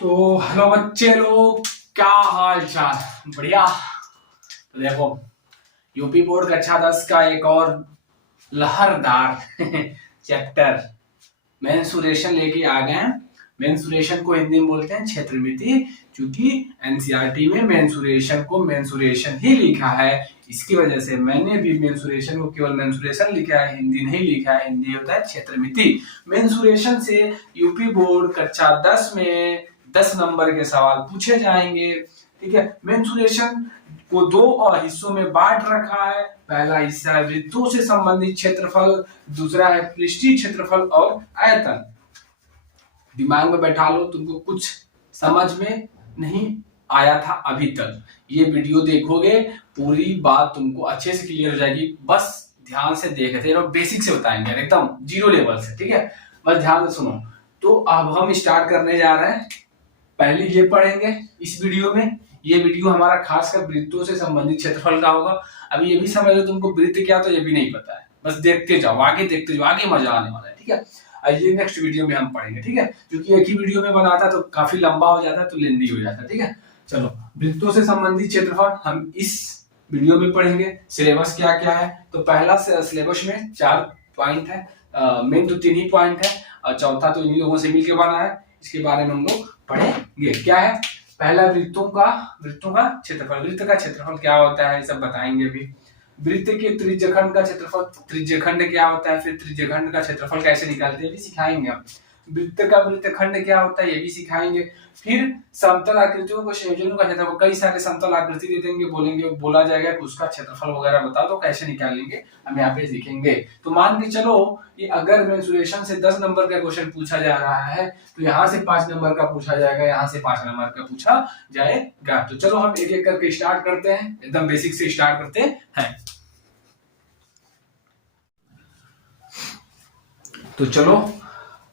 तो हेलो बच्चे लोग, क्या हाल चाल? बढ़िया। तो देखो, यूपी बोर्ड कक्षा 10 का एक और लहरदार चैप्टर मेंसुरेशन लेके आ गए हैं। मेंसुरेशन को हिंदी में बोलते हैं क्षेत्रमिति, क्योंकि एनसीईआरटी में मेंसुरेशन को मेंसुरेशन ही लिखा है। इसकी वजह से मैंने भी मेंसुरेशन को केवल मेंसुरेशन लिखा है, हिंदी नहीं लिखा है। हिंदी होता है क्षेत्रमिति। मेंसुरेशन से यूपी बोर्ड कक्षा 10 में 10 नंबर के सवाल पूछे जाएंगे। ठीक है, मेंसुरेशन को दो हिस्सों में बांट रखा है। पहला हिस्सा है वृत्तों से संबंधित क्षेत्रफल, दूसरा है पृष्ठीय क्षेत्रफल और आयतन। दिमाग में बैठा लो, तुमको कुछ समझ में नहीं आया था अभी तक, ये वीडियो देखोगे पूरी बात तुमको अच्छे से क्लियर हो जाएगी। बस ध्यान से देखते रहो, बेसिक से बताएंगे एकदम जीरो लेवल से। ठीक है, बस ध्यान से सुनो। तो अब हम स्टार्ट करने जा रहे हैं। पहले ये पढ़ेंगे इस वीडियो में। ये वीडियो हमारा खासकर वृत्तों से संबंधित क्षेत्रफल का होगा। अभी ये भी समझ लो तुमको वृत्त क्या तो ये भी नहीं पता है, बस देखते जाओ, आगे देखते जाओ, आगे मजा आने वाला है। ठीक है, ये नेक्स्ट वीडियो में हम पढ़ेंगे। ठीक है, क्योंकि एक ही वीडियो में बनाता तो काफी लंबा हो जाता, तो लेंदी हो जाता। ठीक है, चलो वृत्तों से संबंधित क्षेत्रफल हम इस वीडियो में पढ़ेंगे। सिलेबस क्या क्या है, तो पहला सिलेबस में 4 पॉइंट है। मेन तो 3 ही पॉइंट है और चौथा तो इन लोगों से मिलकर बना है। इसके बारे में हम लोग पढ़ेंगे। क्या है? पहला वृत्तों का क्षेत्रफल। वृत्त का क्षेत्रफल क्या होता है, सब बताएंगे अभी। वृत्त के त्रिज्यखंड का क्षेत्रफल, त्रिज्यखंड क्या होता है, फिर त्रिज्यखंड का क्षेत्रफल कैसे निकालते हैं भी सिखाएंगे हम। वृत्त का वृत्तखंड क्या होता है ये भी सिखाएंगे। फिर समतल आकृतियों को संयोजनों का क्षेत्रफल, कई सारे समतल आकृति दे देंगे, बोलेंगे, बोला जाएगा कि उसका क्षेत्रफल वगैरह बताओ, तो कैसे निकालेंगे हम यहाँ पे सीखेंगे। तो मान के चलो कि अगर मेंसुरेशन से 10 नंबर का क्वेश्चन पूछा जा रहा है, तो यहाँ से 5 नंबर का पूछा जाएगा, यहाँ से 5 नंबर का पूछा जाएगा। तो चलो हम एक एक करके स्टार्ट करते हैं, एकदम बेसिक से स्टार्ट करते हैं। तो चलो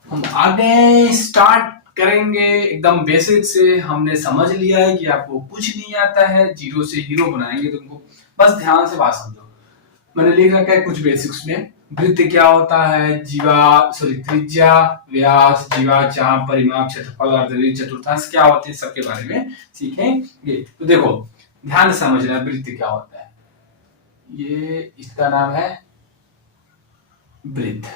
हम आगे स्टार्ट करेंगे एकदम बेसिक से। हमने समझ लिया है कि आपको कुछ नहीं आता है, जीरो से हीरो बनाएंगे तुमको। बस ध्यान से बात समझो। मैंने लिख रखा है कुछ बेसिक्स में। वृत्त क्या होता है, त्रिज्या, व्यास, जीवा, चाप, परिमाप, क्षेत्रफल, अर्धवृत्त, चतुर्थांश क्या होते हैं, सबके बारे में सीखेंगे। तो देखो ध्यान से समझना, वृत्त क्या होता है। ये इसका नाम है वृत्त।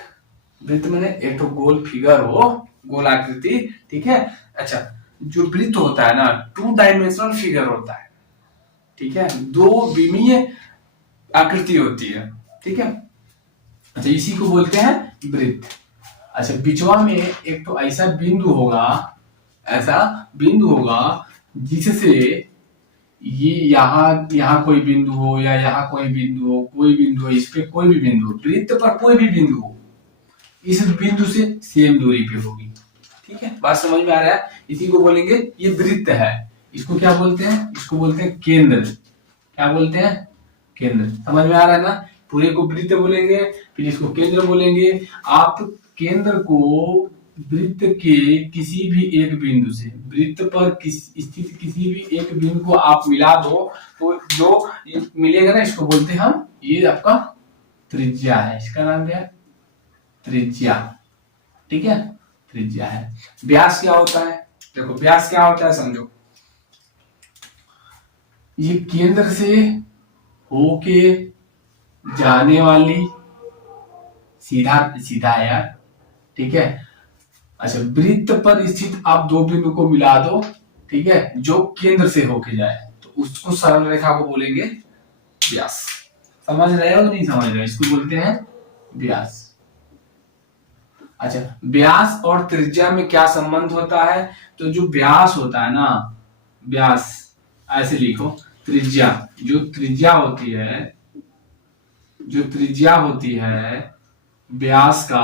वृत्त मैंने एक तो गोल फिगर हो, गोल आकृति। ठीक है, अच्छा, जो वृत्त होता है ना, 2 डायमेंशनल फिगर होता है। ठीक है, 2 विमीय आकृति होती है। ठीक है, अच्छा, इसी को बोलते हैं वृत्त। अच्छा, बीचवा में एक तो ऐसा बिंदु होगा जिससे ये यहाँ कोई बिंदु हो या यहाँ कोई बिंदु हो, कोई बिंदु हो, इस पे कोई भी बिंदु हो, वृत्त पर कोई भी बिंदु हो, इस बिंदु से सेम दूरी पे होगी। ठीक है, बात समझ में आ रहा है? इसी को बोलेंगे ये वृत्त है। इसको क्या बोलते हैं? इसको बोलते हैं केंद्र। क्या बोलते हैं? केंद्र। समझ में आ रहा है ना? पूरे को वृत्त बोलेंगे, फिर इसको केंद्र बोलेंगे। आप केंद्र को वृत्त के किसी भी एक बिंदु से, वृत्त पर स्थित किसी भी एक बिंदु को आप मिला दो, तो जो मिलेगा ना, इसको बोलते हैं हम, ये आपका त्रिज्या है। इसका नाम क्या है? त्रिज्या। ठीक है, त्रिज्या है। व्यास क्या होता है? देखो व्यास क्या होता है समझो। ये केंद्र से होके जाने वाली सीधा है यार। ठीक है, अच्छा, वृत्त पर स्थित आप 2 बिंदु को मिला दो, ठीक है, जो केंद्र से होके जाए, तो उसको सरल रेखा को बोलेंगे व्यास। समझ रहे हो नहीं समझ रहे हो? इसको बोलते हैं व्यास। अच्छा, व्यास और त्रिज्या में क्या संबंध होता है? तो जो व्यास होता है ना, व्यास ऐसे लिखो, त्रिज्या, जो त्रिज्या होती है व्यास का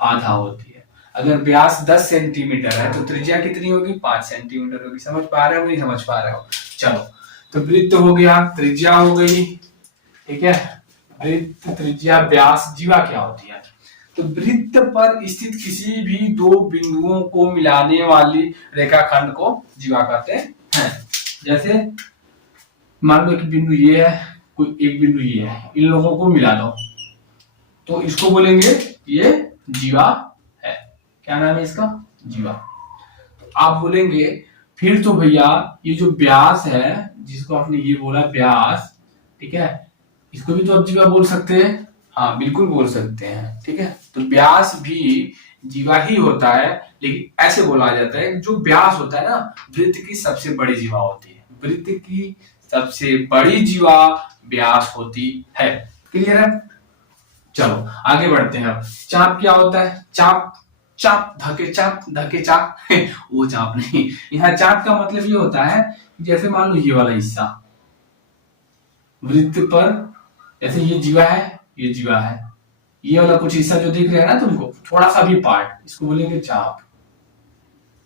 आधा होती है। अगर व्यास 10 सेंटीमीटर है तो त्रिज्या कितनी होगी? 5 सेंटीमीटर होगी। समझ पा रहे हो नहीं समझ पा रहे हो? चलो, तो वृत्त हो गया, त्रिज्या हो गई। ठीक है, वृत्त, त्रिज्या, व्यास, जीवा क्या होती है? तो वृत्त पर स्थित किसी भी 2 बिंदुओं को मिलाने वाली रेखाखंड को जीवा कहते हैं। जैसे मान लो कि बिंदु ये है, कोई एक बिंदु ये है, इन लोगों को मिला दो, तो इसको बोलेंगे ये जीवा है। क्या नाम है इसका? जीवा। आप बोलेंगे फिर तो भैया ये जो व्यास है, जिसको आपने ये बोला व्यास, ठीक है, इसको भी तो आप जीवा बोल सकते हैं। हाँ बिल्कुल बोल सकते हैं, ठीक है। तो व्यास भी जीवा ही होता है, लेकिन ऐसे बोला जाता है जो व्यास होता है ना, वृत्त की सबसे बड़ी जीवा होती है, वृत्त की सबसे बड़ी जीवा व्यास होती है। क्लियर है? चलो आगे बढ़ते हैं। अब चाप क्या होता है? चाप, चाप धके चाप, धके चाप वो चाप नहीं, यहाँ चाप का मतलब ये होता है जैसे मान लो ये वाला हिस्सा वृत्त पर, जैसे ये जीवा है, ये जीवा है, ये वाला कुछ हिस्सा जो दिख रहा है ना तुमको, थोड़ा सा भी पार्ट, इसको बोलेंगे चाप,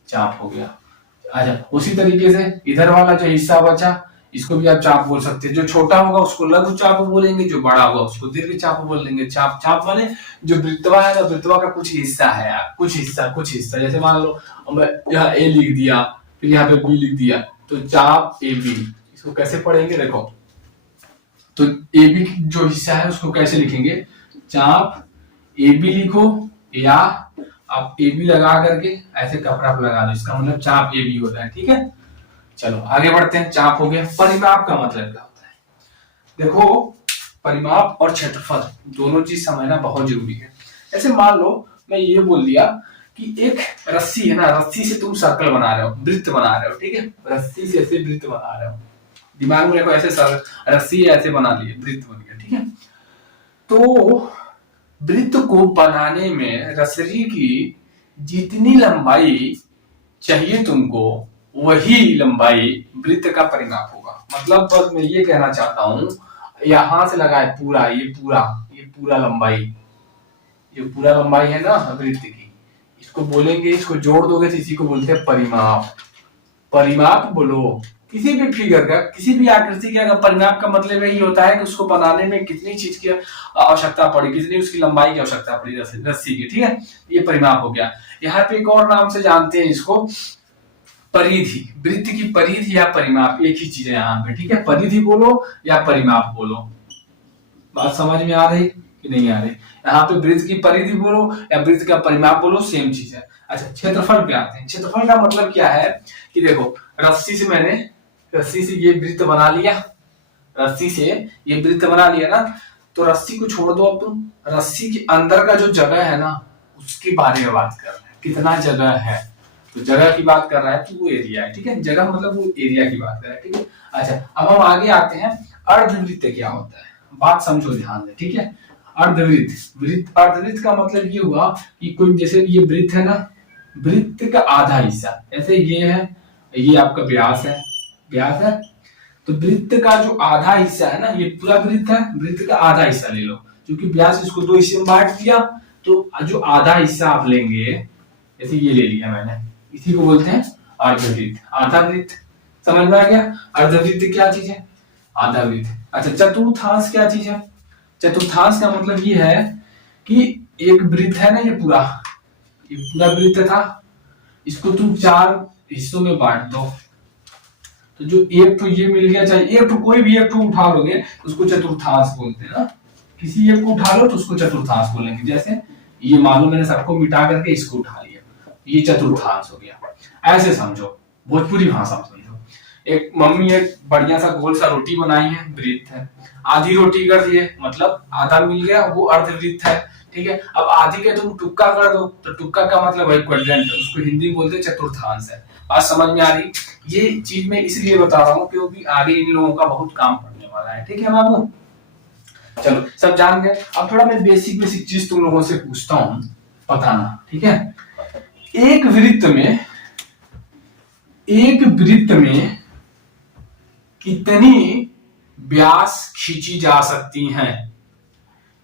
चाप हो गया। अच्छा उसी तरीके से इधर वाला जो हिस्सा बचा, इसको भी आप चाप बोल सकते हैं। जो छोटा होगा उसको लघु चाप बोलेंगे, जो बड़ा होगा उसको दीर्घ चाप बोलेंगे। चाप, चाप माने जो वृत्तवा है ना, वृत्तवा का कुछ हिस्सा है यार, कुछ हिस्सा। जैसे मान लो मैं यहाँ ए लिख दिया, फिर यहाँ पे बी लिख दिया, तो चाप ए बी। इसको कैसे पढ़ेंगे देखो, तो ए बी जो हिस्सा है उसको कैसे लिखेंगे? चाप ए बी लिखो, या आप ए बी लगा करके ऐसे कपड़ा पे लगा दो, इसका मतलब चाप ए बी होता है। ठीक है, चलो आगे बढ़ते हैं। चाप हो गया। परिमाप का मतलब क्या होता है? देखो परिमाप और क्षेत्रफल दोनों चीज समझना बहुत जरूरी है। ऐसे मान लो मैं ये बोल दिया कि एक रस्सी है ना, रस्सी से तुम सर्कल बना रहे हो, वृत्त बना रहे हो, ठीक है, रस्सी से ऐसे वृत्त बना रहे हो, दिमाग में देखो ऐसे रस्सी ऐसे बना लिए, वृत्त बन गया, ठीक है। तो वृत्त को बनाने में रस्सी की जितनी लंबाई चाहिए तुमको, वही लंबाई वृत्त का परिमाप होगा। मतलब बस मैं ये कहना चाहता हूं, यहां से लगाए पूरा, ये पूरा लंबाई, ये पूरा लंबाई है ना वृत्त की, इसको बोलेंगे, इसको जोड़ दोगे तो इसी को बोलते हैं परिमाप। परिमाप बोलो किसी भी फिगर का, किसी भी आकृति का परिमाप का मतलब यही होता है कि उसको बनाने में कितनी चीज की आवश्यकता पड़ी, कितनी उसकी लंबाई की आवश्यकता पड़ी रस्सी की, ठीक है, ये परिमाप हो गया। यहाँ पे एक और नाम से जानते हैं इसको, परिधि। वृत्त की परिधि या परिमाप एक ही चीज है यहाँ पे, ठीक है, परिधि बोलो या परिमाप बोलो। बात समझ में आ रही कि नहीं आ रही? यहाँ पे वृत्त की परिधि बोलो या वृत्त का परिमाप बोलो, सेम चीज है। अच्छा क्षेत्रफल पे आते हैं। क्षेत्रफल का मतलब क्या है कि देखो रस्सी से ये वृत्त बना लिया, रस्सी से ये वृत्त बना लिया ना, तो रस्सी को छोड़ दो। अब तुम रस्सी के अंदर का जो जगह है ना, उसके बारे में बात कर रहे हैं, कितना जगह है, तो जगह की बात कर रहा है, तो वो एरिया है, ठीक है, जगह मतलब वो एरिया की बात कर रहा है, ठीक है। अच्छा अब हम आगे आते हैं, अर्धवृत्त क्या होता है, बात समझो ध्यान से, ठीक है। अर्धवृत्त का मतलब ये हुआ कि कोई, जैसे ये वृत्त है ना, वृत्त का आधा हिस्सा, ऐसे ये है, ये आपका व्यास है, तो वृत्त का जो आधा हिस्सा है ना, ये पूरा वृत्त है, वृत्त का आधा हिस्सा ले लो, क्योंकि व्यास इसको दो हिस्से में बांट दिया, तो जो आधा हिस्सा आप लेंगे, जैसे ये ले लिया मैंने, इसी को बोलते हैं अर्धवृत्त, आधा वृत्त। समझ में आ गया? अर्धवृत्त क्या चीज है? आधा वृत्त। अच्छा चतुर्थांश क्या चीज है? चतुर्थांश का मतलब ये है कि एक वृत्त है ना, ये पूरा वृत्त था, इसको तुम 4 हिस्सों में बांट दो, तो जो एक तो ये मिल गया, चाहे एक तो कोई भी एक तो उठा लोगे तो उसको चतुर्थांश बोलते हैं ना, किसी एक को उठा लो तो उसको चतुर्थांश बोलेंगे। जैसे ये मालूम मैंने सबको मिटा करके इसको उठा लिया, ये चतुर्थांश हो गया। ऐसे समझो, भोजपुरी भाषा में समझो, एक मम्मी एक बढ़िया सा गोल सा रोटी बनाई है, वृत्त है, आधी रोटी कर दिए, मतलब आधा मिल गया, वो अर्धवृत्त है, ठीक है। अब आधी के तुम टुक्का कर दो, तो टुक्का का मतलब है क्वाड्रेंट, उसको हिंदी में बोलते हैं चतुर्थांश है। बात समझ में आ रही? ये चीज मैं इसलिए बता रहा हूँ क्योंकि आगे इन लोगों का बहुत काम पड़ने वाला है, ठीक है बाबू। चलो सब जान गए। अब थोड़ा मैं बेसिक चीज तुम लोगों से पूछता हूँ, बताना, ठीक है। एक वृत्त में कितनी व्यास खींची जा सकती हैं?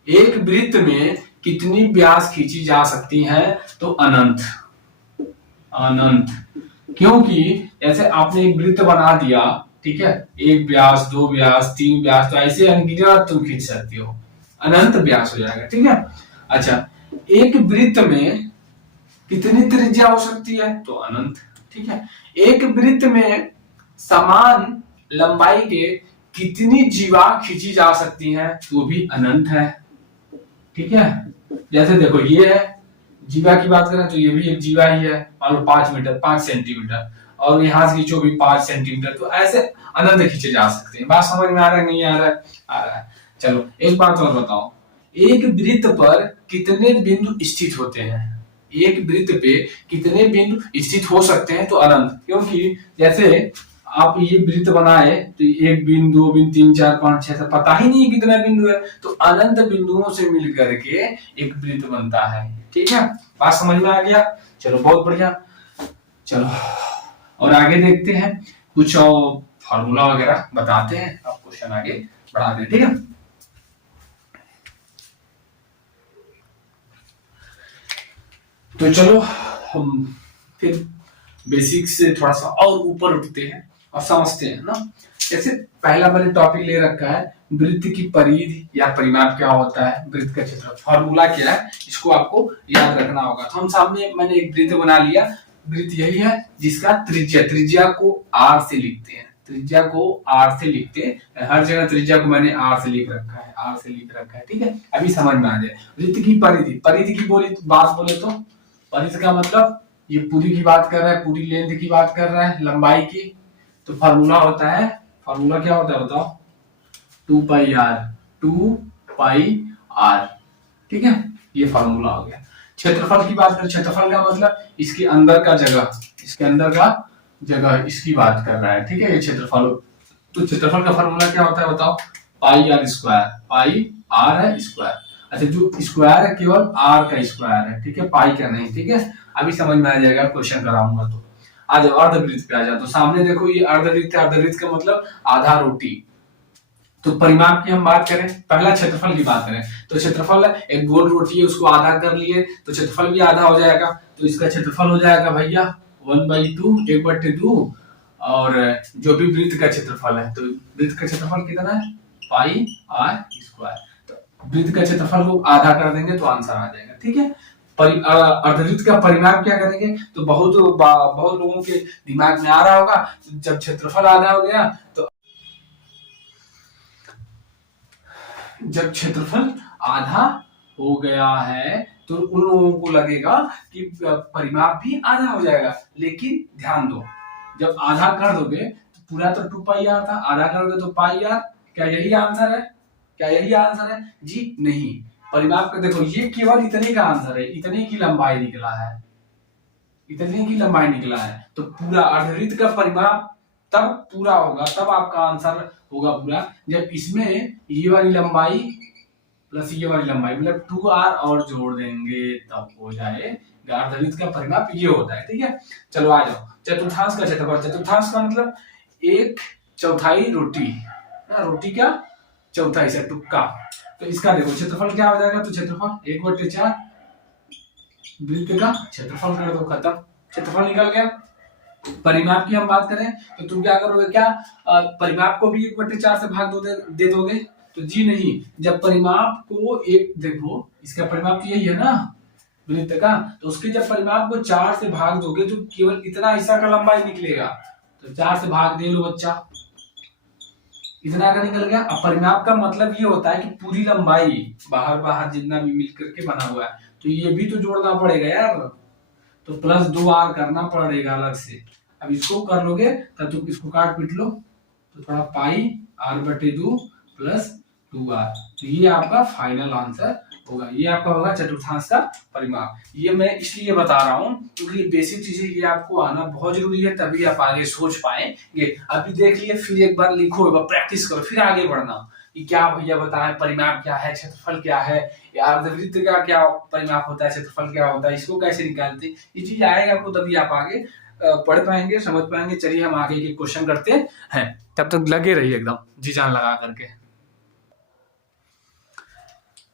एक वृत्त में कितनी व्यास खींची जा सकती हैं? तो अनंत, क्योंकि ऐसे आपने एक वृत्त बना दिया, ठीक है, 1 व्यास 2 व्यास 3 व्यास, तो ऐसे अनगिनत तुम खींच सकते हो, अनंत व्यास हो जाएगा, ठीक है। अच्छा एक वृत्त में कितनी त्रिज्या हो सकती है? तो अनंत, ठीक है। एक वृत्त में समान लंबाई के कितनी जीवा खींची जा सकती हैं? तो भी अनंत है, ठीक है। जैसे देखो ये है जीवा की बात करें तो ये भी एक जीवा ही है, मान लो 5 मीटर 5 सेंटीमीटर, और यहाँ से खींचो भी 5 सेंटीमीटर, तो ऐसे अनंत खींचे जा सकते हैं। बात समझ में आ रहा है नहीं आ रहा है? आ रहा है। चलो एक बात और बताओ, एक वृत्त पर कितने बिंदु स्थित होते हैं? एक वृत्त पे कितने बिंदु स्थित हो सकते हैं? तो अनंत, क्योंकि जैसे आप ये वृत्त बनाए तो 1 बिंदु 2 बिंदु 3 4 5 6 7 पता ही नहीं कितना बिंदु है, तो अनंत बिंदुओं से मिल करके एक वृत्त बनता है। ठीक है, बात समझ में आ गया? चलो बहुत बढ़िया। चलो और आगे देखते हैं, कुछ और फॉर्मूला वगैरह बताते हैं, अब क्वेश्चन आगे बढ़ाते हैं। ठीक है, तो चलो हम फिर बेसिक से थोड़ा सा और ऊपर उठते हैं और समझते हैं ना। जैसे पहला मैंने टॉपिक ले रखा है वृत्त की परिधि या परिमाप क्या होता है, वृत्त का क्षेत्र फॉर्मूला क्या है, इसको आपको याद रखना होगा। तो हम सामने मैंने एक वृत्त बना लिया, वृत्त यही है जिसका त्रिज्या को आर से लिखते हैं, त्रिज्या को आर से लिखते हैं, हर जगह त्रिज्या को मैंने आर से लिख रखा है, आर से लिख रखा है। ठीक है, अभी समझ में आ जाए। वृत्त की परिधि, परिधि की बात बोले तो परिधि का मतलब ये पूरी की बात कर रहा है, पूरी लेंथ की बात कर रहा है, लंबाई की। तो फार्मूला होता है, फार्मूला क्या होता है बताओ? 2 पाई आर, 2 पाई आर। ठीक है, ये फार्मूला हो गया। क्षेत्रफल की बात करें, क्षेत्रफल का मतलब इसके अंदर का जगह, इसके अंदर का जगह इसकी बात कर रहा है। ठीक है, ये क्षेत्रफल। तो क्षेत्रफल का फार्मूला क्या होता है बताओ? पाई आर स्क्वायर, पाई आर है स्क्वायर। अच्छा, जो स्क्वायर है केवल आर का स्क्वायर है, ठीक है, पाई का नहीं। ठीक है, अभी समझ में आ जाएगा, क्वेश्चन कराऊंगा तो। आ जाओ अर्धवृत्त पे आ जाओ, तो सामने देखो ये अर्धवृत्त है, अर्धवृत्त का मतलब आधा रोटी। तो परिमाप की हम बात करें, पहला क्षेत्रफल की बात करें, तो क्षेत्रफल एक गोल रोटी है, उसको आधा कर लिए तो क्षेत्रफल भी आधा हो जाएगा। तो इसका क्षेत्रफल हो जाएगा भैया 1/2, 1/2। और जो भी वृत्त का क्षेत्रफल है, तो वृत्त का क्षेत्रफल कितना है? पाई आर स्क्वायर। तो वृत्त का क्षेत्रफल को आधा कर देंगे तो आंसर आ जाएगा। ठीक है, अर्धवृत्त का परिमाप क्या करेंगे? तो बहुत लोगों के दिमाग में आ रहा होगा, जब क्षेत्रफल आधा हो गया तो जब क्षेत्रफल आधा हो गया है तो उन लोगों को लगेगा कि परिमाप भी आधा हो जाएगा। लेकिन ध्यान दो, जब आधा कर दोगे तो पूरा तो 2 पाई आर था, आधा करोगे तो पाई आर। क्या यही आंसर है? क्या यही आंसर है? जी नहीं। परिमाप का देखो, ये केवल इतने का आंसर है, इतने की लंबाई निकला है, इतने की लंबाई निकला है। तो पूरा अर्धवृत्त का परिमाप तब पूरा होगा, तब आपका आंसर होगा पूरा, जब इसमें ये वाली लंबाई प्लस ये वाली लंबाई मतलब 2r और जोड़ देंगे, तब हो जाएगा अर्धवृत्त का परिमाप। ये होता है। ठीक है, चलो आ जाओ चतुर्थांश का क्षेत्रफल। चतुर्थांश का मतलब 1/4 रोटी, रोटी का चौथाई से टुक्का। तो इसका देखो क्षेत्रफल क्या हो जाएगा? तो क्षेत्रफल 1/4 वृत्त का क्षेत्रफल कर दो, खत्म, क्षेत्रफल निकल गया। परिमाप की हम बात करें तो तुम क्या करोगे? क्या परिमाप को भी 1/4 से भाग दे दोगे? तो जी नहीं। जब परिमाप को एक देखो, इसका परिमाप तो यही है ना वृत्त का, तो उसके जब परिमाप को 4 से भाग दोगे तो केवल इतना हिस्सा का लंबाई निकलेगा। तो 4 से भाग दे लो बच्चा, इतना का निकल गया। अब परिमाप का मतलब ये होता है कि पूरी लंबाई बाहर जितना भी मिल करके बना हुआ है, तो ये भी तो जोड़ना पड़ेगा यार, तो +2r करना पड़ेगा अलग से। अब इसको कर लोगे तब तुम इसको काट पीट लो, तो थोड़ा पाई r/2 + 2r, तो ये आपका फाइनल आंसर होगा। ये आपका होगा चतुर्थांश का परिमाप। ये मैं इसलिए बता रहा हूँ क्योंकि बेसिक चीजें ये आपको आना बहुत जरूरी है, तभी आप आगे सोच पाएंगे। अभी देख लिए, फिर एक बार लिखो, एक बार प्रैक्टिस करो, फिर आगे बढ़ना कि क्या भैया बताएं परिमाप क्या है, क्षेत्रफल क्या है, या अर्धवृत्त का क्या परिमाप होता है, क्षेत्रफल क्या होता है, इसको कैसे निकालते, ये चीज आएगा आपको, तभी आप आगे पढ़ पाएंगे, समझ पाएंगे। चलिए हम आगे के क्वेश्चन करते हैं, तब तक लगे रहिए एकदम जी जान लगा करके।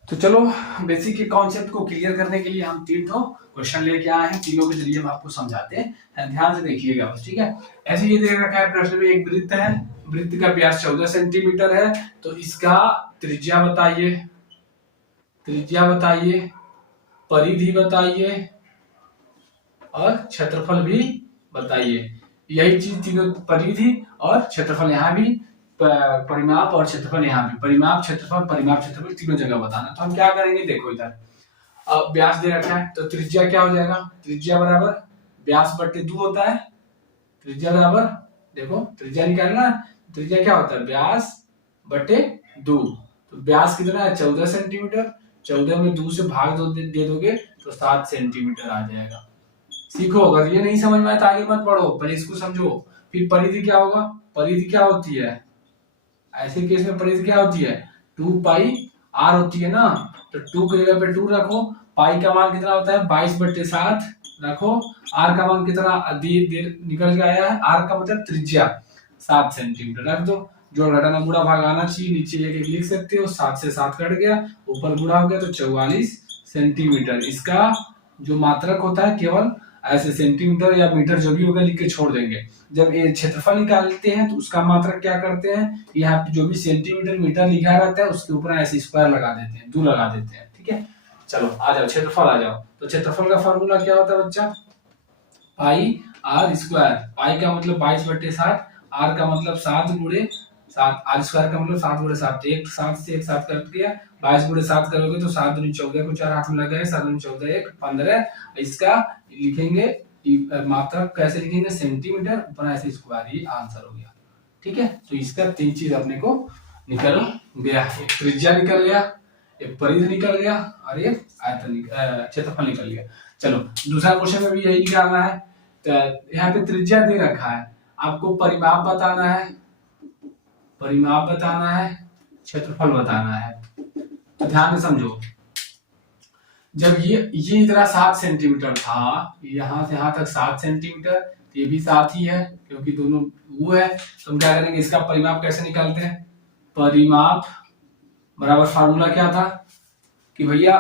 तो चलो बेसिक के कॉन्सेप्ट को क्लियर करने के लिए हम 3 क्वेश्चन लेके आए हैं, तीनों के जरिए हम आपको समझाते हैं, ध्यान से देखिएगा बस। ठीक है, ऐसे ये दे रखा है प्रश्न में, एक वृत्त है, वृत्त का व्यास 14 सेंटीमीटर है, तो इसका त्रिज्या बताइए, त्रिज्या बताइए, परिधि बताइए और क्षेत्रफल भी बताइए। यही चीज तीनों, परिधि और क्षेत्रफल, यहाँ भी परिमाप और क्षेत्रफल, यहाँ भी परिमाप क्षेत्रफल, परिमाप क्षेत्रफल, तीनों जगह बताना। तो हम क्या करेंगे, देखो इधर व्यास दे रखा है तो त्रिज्या क्या हो जाएगा, त्रिज्या बराबर व्यास बटे 2 होता है। त्रिज्या बराबर, देखो त्रिज्या निकालना, त्रिज्या क्या होता है व्यास बटे 2। तो व्यास कितना है 14 सेंटीमीटर, 14 में 2 से भाग दे दोगे तो 7 सेंटीमीटर आ जाएगा। सीखो, अगर ये नहीं समझ में आया तो आगे मत बढ़ो, पहले इसको समझो। फिर परिधि क्या होगा, परिधि क्या होती है ऐसे केस में, परिधि क्या होती है 2 पाई आर होती है ना। तो 2 की जगह पे 2 रखो, पाई का मान कितना होता है 22/7 रखो, आर का मान कितना निकल के आया है, आर का मतलब त्रिज्या 7 सेंटीमीटर रख दो। जो घटाना गुणा भाग आना चाहिए, नीचे एक लिख सकते हो, 7 से 7 कट गया, ऊपर गुणा हो गया तो 44 सेंटीमीटर। इसका जो मात्रक होता है केवल ऐसे सेंटीमीटर या मीटर जो भी होगा लिख के छोड़ देंगे। जब ये क्षेत्रफल निकालते हैं तो उसका मात्रक क्या करते हैं, यहाँ पे जो भी सेंटीमीटर मीटर लिखा रहता है उसके ऊपर ऐसे स्क्वायर लगा देते हैं, 2 लगा देते हैं। ठीक है, चलो आ जाओ क्षेत्रफल आ जाओ। तो क्षेत्रफल का फॉर्मूला क्या होता है बच्चा, पाई आर स्क्वायर। पाई का मतलब 22/7, आर का मतलब 7 गुणे 7, आर स्क्वायर का मतलब 7 गुणे 7, एक 7 से एक 7 कट गया, 22 गुणे 7 करोगे तो 7 दूनी 14 को 4 हाथ में लगाए, 7 दूनी 14 1 15। इसका लिखेंगे मात्रक कैसे लिखेंगे, सेंटीमीटर ऊपर ऐसे स्क्वायर, ये आंसर हो गया। ठीक है, तो इसका 3 चीज अपने को निकल गया, एक त्रिज्या निकल गया, एक परिधि निकल गया और एक आयतन क्षेत्रफल निकल गया। चलो दूसरा क्वेश्चन में भी यही निकालना है। तो यहाँ पे त्रिज्या दे रखा है, आपको परिमाप बताना है, परिमाप बताना है, क्षेत्रफल बताना है। तो ध्यान से समझो, जब ये इतना 7 सेंटीमीटर था, यहाँ से यहाँ तक 7 सेंटीमीटर, ये भी 7 ही है क्योंकि दोनों वो है। तो हम क्या करेंगे, इसका परिमाप कैसे निकालते हैं, परिमाप बराबर फार्मूला क्या था कि भैया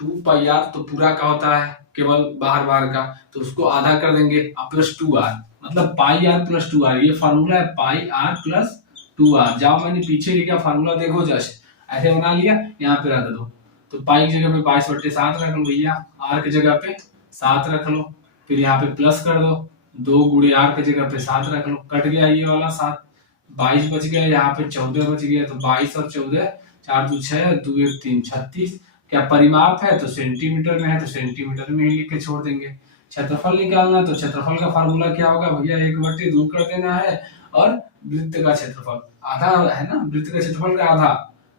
2 पाई आर, तो पूरा का होता है केवल बाहर बाहर का, तो उसको आधा कर देंगे प्लस 2r, मतलब पाई आर प्लस 2r। ये फार्मूला है पाई आर प्लस 2r। जाओ मैंने पीछे लिखा फार्मूला देखो, जस्ट ऐसे बना लिया, यहाँ पे रख दो। तो पाई की जगह पे 22/7 रख लो भैया, आर की जगह पे 7 रख लो, फिर यहाँ पे प्लस कर दो, 2 गुणे आर की जगह पे 7 रख लो, कट गया ये वाला 7, 22 बच गया, यहाँ पे 14 बच गया। तो 22 और 14, 4 2 6, 2 1 3 36। क्या परिमाप है तो सेंटीमीटर में है तो सेंटीमीटर में ही लिख के छोड़ देंगे। क्षेत्रफल निकालना तो क्षेत्रफल का फार्मूला क्या होगा भैया, 1/2 कर देना है, और वृत्त का क्षेत्रफल आधा है ना, वृत्त का क्षेत्रफल का आधा,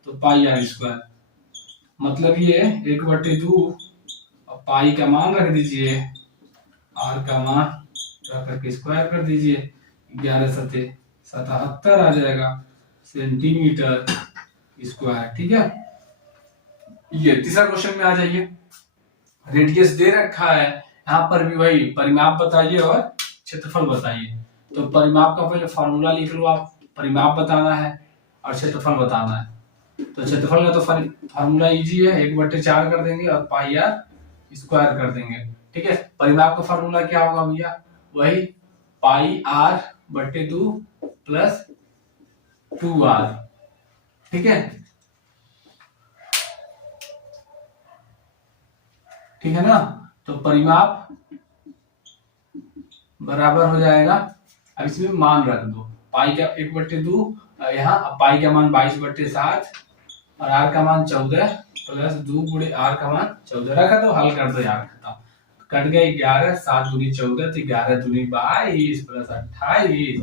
तो पाई आर स्क्वायर। मतलब ये 1/2 और पाई का मान रख दीजिए, आर का मान करके स्क्वायर कर दीजिए, 11×7=77 आ जाएगा सेंटीमीटर स्क्वायर। ठीक है, ये तीसरा क्वेश्चन में आ जाइए। रेडियस दे रखा है, यहाँ पर भी वही परिमाप बताइए और क्षेत्रफल बताइए। तो परिमाप का पहले फॉर्मूला लिख लो आप, परिमाप बताना है और क्षेत्रफल बताना है। तो क्षेत्रफल का तो फॉर्मूला इजी है, 1/4 कर देंगे और पाई आर स्क्वायर कर देंगे। ठीक है, परिमाप का फॉर्मूला क्या होगा भैया, वही पाई आर बटे 2 प्लस 2r। ठीक है, ठीक है ना। तो परिमाप बराबर हो जाएगा, अब इसमें मान रख दो, पाई का 1/2, यहाँ पाई का मान 22/7 और आर का मान 14 प्लस 2 गुणे आर का मान 14 रखा, तो हल कर दो यार, खत्म, कट गए 11, 7 दूनी 14, तो 11 दूनी 22 प्लस 28,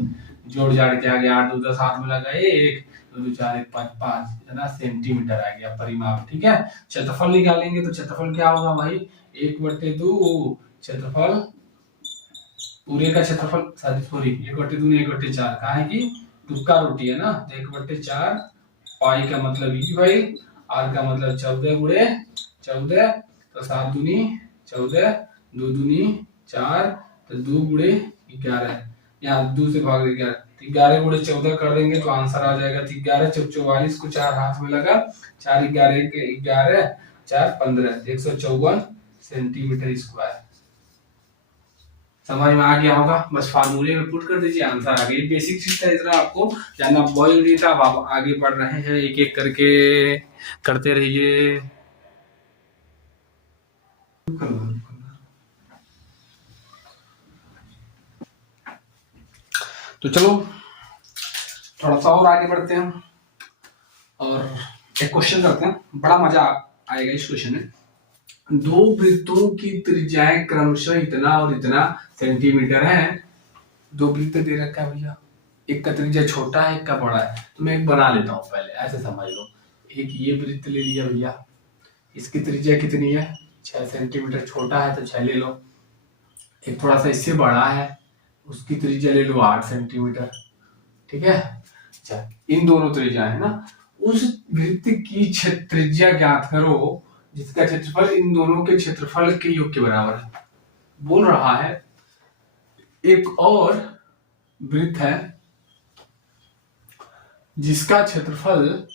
जोड़ जाड़ के आ गया 8 2 10, हाथ में लगा 1 2 2 4 1 5 5, इतना सेंटीमीटर आ गया परिमाप। ठीक है, क्षेत्रफल निकालेंगे तो क्षेत्रफल क्या होगा भाई, 1/2 क्षेत्रफल पूरे का क्षेत्रफल, सॉरी 1/2 नहीं 1/4, कहा है कि टुक्का रोटी है ना, तो 1/4 पाई का मतलब ये भाई, आर का मतलब 14 गुणे 14, तो 7 दूनी 14, 2 दूनी 4, तो 2 गुणे 11, यहाँ 2 से भाग 11, 11 गुणे 14 कर देंगे तो आंसर आ जाएगा 11 × 44 को 4 हाथ में लगा, 4 11 11 4 15, 154 सेंटीमीटर स्क्वायर। समझ में आ गया होगा, बस फार्मूले में पुट कर दीजिए, आंसर आ गया। बेसिक चीज था, इतना आपको जानना बहुत जरूरी था। अब आप आगे बढ़ रहे हैं, एक एक करके करते रहिए। तो चलो थोड़ा सा और आगे बढ़ते हैं और एक क्वेश्चन करते हैं, बड़ा मजा आएगा इस क्वेश्चन में। दो वृत्तों की त्रिज्याएं क्रमशः इतना और इतना सेंटीमीटर है। दो वृत्त दे रखा है भैया, एक का त्रिज्या छोटा है, एक का बड़ा है। तो मैं एक बना लेता हूँ, पहले ऐसे समझ लो। एक ये वृत्त ले लिया भैया, इसकी त्रिज्या कितनी है, 6 सेंटीमीटर। छोटा है तो 6 ले लो। एक थोड़ा सा इससे बड़ा है, उसकी त्रिज्या ले लो 8 सेंटीमीटर। ठीक है, अच्छा इन दोनों त्रिज्या है ना। उस वृत्त की त्रिज्या ज्ञात करो जिसका क्षेत्रफल इन दोनों के क्षेत्रफल के योग के बराबर है। बोल रहा है एक और वृत्त है जिसका क्षेत्रफल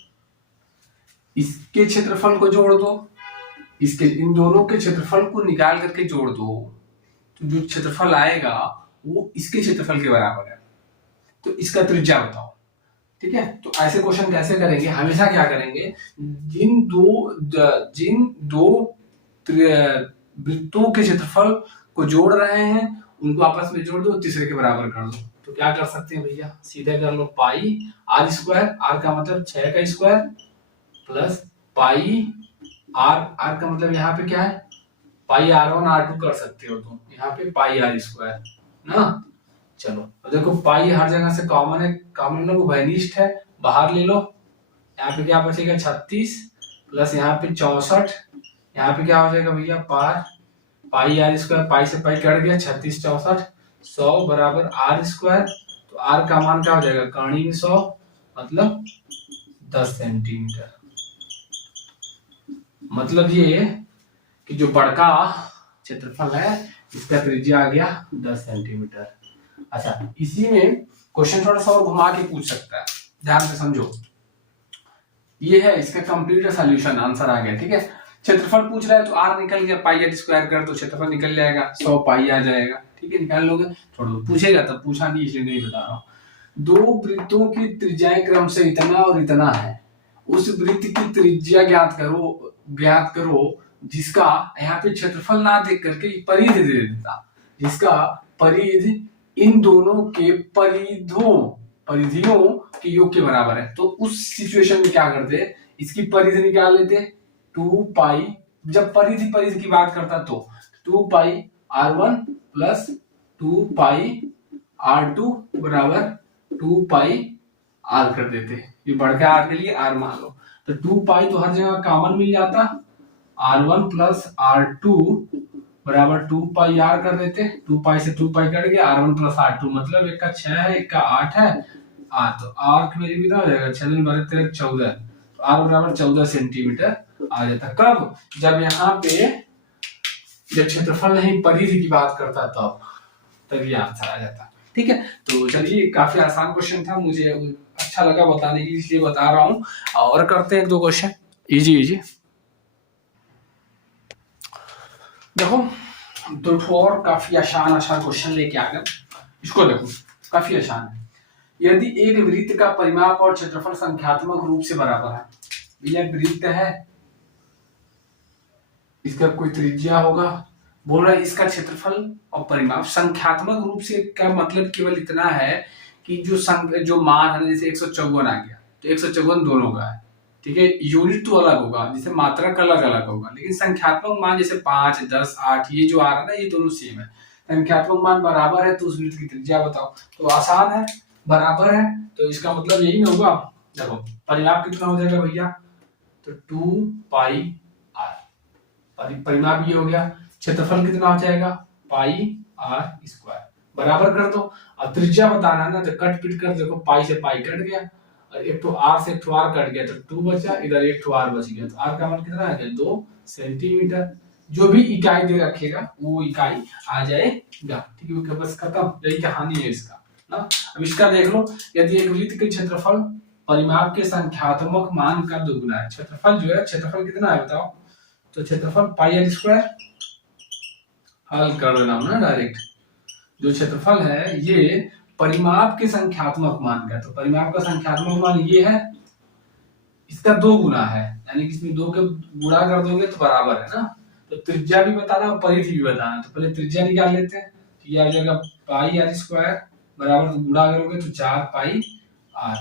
इसके क्षेत्रफल को जोड़ दो, इसके इन दोनों के क्षेत्रफल को निकाल करके जोड़ दो, तो जो क्षेत्रफल आएगा वो इसके क्षेत्रफल के बराबर है। तो इसका त्रिज्या बताओ। ठीक है, तो ऐसे क्वेश्चन कैसे करेंगे, हमेशा क्या करेंगे, जिन दो वृत्तों के क्षेत्रफल को जोड़ रहे हैं उनको आपस में जोड़ दो, तीसरे के बराबर कर दो। तो क्या कर सकते हैं भैया, सीधे कर लो पाई आर स्क्वायर, आर का मतलब 6 का square, plus pi R, R का मतलब यहाँ पे क्या है, पाई R1 R2 कर सकते हो तुम, यहाँ पे पाई आर स्क्वायर ना। चलो तो देखो पाई हर जगह से कॉमन है, कॉमन लोग उभयनिष्ठ है, बाहर ले लो। यहाँ पे क्या बचेगा 36 प्लस यहाँ पे 64, यहाँ पे क्या हो जाएगा भैया पार पाई आर स्क्वायर, पाई से पाई कट गया, 36 64 100 बराबर आर स्क्वायर। तो आर का मान क्या हो जाएगा, कर्ण 100 मतलब 10 सेंटीमीटर। मतलब ये कि जो बड़का क्षेत्रफल है इसका त्रिज्या आ गया 10 सेंटीमीटर। अच्छा इसी में क्वेश्चन थोड़ा सा और घुमा के पूछ सकता है, ध्यान से समझो। ये है इसका कंप्लीट सॉल्यूशन, आंसर आ गया। ठीक है, क्षेत्रफल पूछ रहा है तो आर निकल गया, पाई आर स्क्वायर कर तो क्षेत्रफल निकल जाएगा, 100 पाई आ जाएगा। ठीक है, निकाल लोगे, छोड़ दो, पूछेगा तब, पूछा नहीं इसलिए नहीं बता रहा हूँ। दो वृत्तों की त्रिज्याएं क्रम से इतना और इतना है, उस वृत्त की त्रिज्या ज्ञात करो जिसका, यहाँ पे क्षेत्रफल ना देख करके परिधि दे देता, जिसका परिधि इन दोनों के परिधियों के योग के बराबर है। तो उस सिचुएशन में क्या करते, इसकी परिधि निकाल लेते, 2 पाई, जब परिधि की बात करता तो 2 पाई R1 प्लस 2 पाई R2 बराबर 2 पाई R कर देते, ये बढ़कर R के लिए R मान लो। तो 2 पाई तो हर जगह कॉमन मिल जाता, R1 प्लस R2 बराबर 2 पाई R कर देते, 2 पाई से 2 पाई कट गया, R1 प्लस R2 मतलब एक का 6 है, एक का 8 है, तो R की वैल्यू कितना हो जाएगा, 6 दूनी 12 13 14, तो R बराबर 14 सेंटीमीटर आ जाता। कब, जब यहाँ पे जब क्षेत्रफल नहीं परिधि की बात करता तब ये आंसर आ जाता। ठीक है, तो चलिए काफी आसान क्वेश्चन था, मुझे अच्छा लगा बताने के लिए इसलिए बता रहा हूँ। और करते हैं एक दो क्वेश्चन इजी। देखो दो और काफी आसान क्वेश्चन लेके आ गए, इसको देखो काफी आसान है। यदि एक वृत्त का परिमाप और क्षेत्रफल संख्यात्मक रूप से बराबर है, यह वृत्त है, इसका कोई त्रिज्या होगा, बोल रहा है इसका क्षेत्रफल और परिमाप संख्यात्मक रूप से का मतलब केवल इतना है कि जो मान है, जैसे 154 आ गया तो 154 दोनों का है। ठीक है, यूनिट तो अलग होगा, जैसे मात्रक अलग अलग होगा, लेकिन संख्यात्मक मान जैसे 5 10 8 ये जो आ रहा है ना, ये दोनों सेम है। संख्यात्मक मान बराबर है तो उस वृत्त की त्रिज्या बताओ। तो आसान है, बराबर है तो इसका मतलब यही ना होगा। देखो परिमाप कितना हो जाएगा भैया, तो 2 पाई आर, परिमाप ये हो गया। क्षेत्रफल कितना हो जाएगा, पाई आर स्क्वायर, बराबर कर दो। अब त्रिज्या बताना है ना, तो कट पिट कर देखो, पाई से पाई कट गया और एक तो आर से एक तो आर कट गया, तो 2 बचा, इधर एक तो आर बच गया, तो आर का मान कितना आ गया 2 सेंटीमीटर। जो भी इकाई दे रखेगा वो इकाई आ जाएगा। ठीक है, बस खत्म, यही कहानी है इसका ना। अब इसका देख लो, यदि एक वृत्त के क्षेत्रफल परिमाप के संख्यात्मक मान का दोगुना है, क्षेत्रफल जो है, क्षेत्रफल कितना है बताओ, तो क्षेत्रफल पाई आर स्क्वायर, हल कर देना ना डायरेक्ट। जो क्षेत्रफल है ये परिमाप के संख्यात्मक मान का, तो परिमाप का संख्यात्मक मान ये है, इसका 2 गुना है, यानी कि इसमें 2 के गुणा कर दोगे तो बराबर है ना। तो त्रिज्या भी बताना और परिधि भी बताना, तो पहले त्रिज्या निकाल लेते हैं। तो ये आ जाएगा पाई आर स्क्वायर बराबर, तो गुणा करोगे तो 4 पाई आर,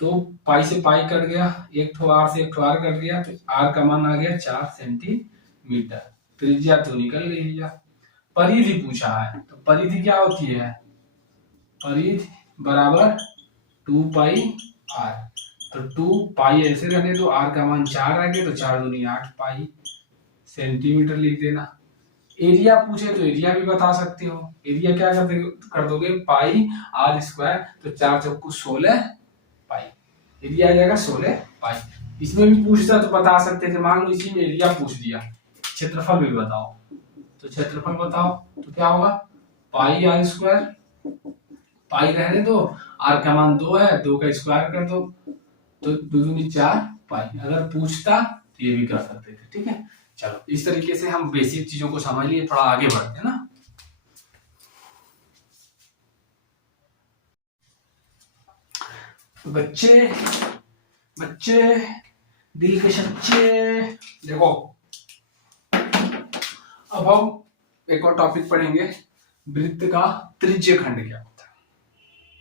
तो पाई से पाई कट गया, एक ठो आर से एक ठो आर कट गया, तो आर का मान आ गया 4 सेंटीमीटर। त्रिज्या तो निकल गई भैया। परिधि पूछा है, तो परिधि क्या होती है, परिधि बराबर 2 पाई आर। तो 2 पाई ऐसे रहने दो, आर का मान 4 रह गया, तो 4 दूनी 8 पाई सेंटीमीटर लिख देना। एरिया पूछे तो एरिया भी बता सकते हो। एरिया क्या कर दोगे, पाई आर स्क्वायर, तो 4 चौको 16 पाई, एरिया आ जाएगा 16 पाई। इसमें भी पूछता तो बता सकते थे, मान लो इसी में एरिया पूछ दिया, क्षेत्रफल भी बताओ, तो क्षेत्रफल बताओ, तो क्या होगा, पाई आर स्क्वायर, पाई रहने दो, आर का मान 2 है, 2 का स्क्वायर कर दो, तो 2 दूनी 4 पाई। अगर पूछता तो ये भी कर सकते थे, ठीक है। चलो इस तरीके से हम बेसिक चीजों को समझ लिए, थोड़ा आगे बढ़ते हैं ना। बच्चे बच्चे दिल के सच्चे, देखो अब हम एक और टॉपिक पढ़ेंगे, वृत्त का त्रिज्य खंड क्या होता है।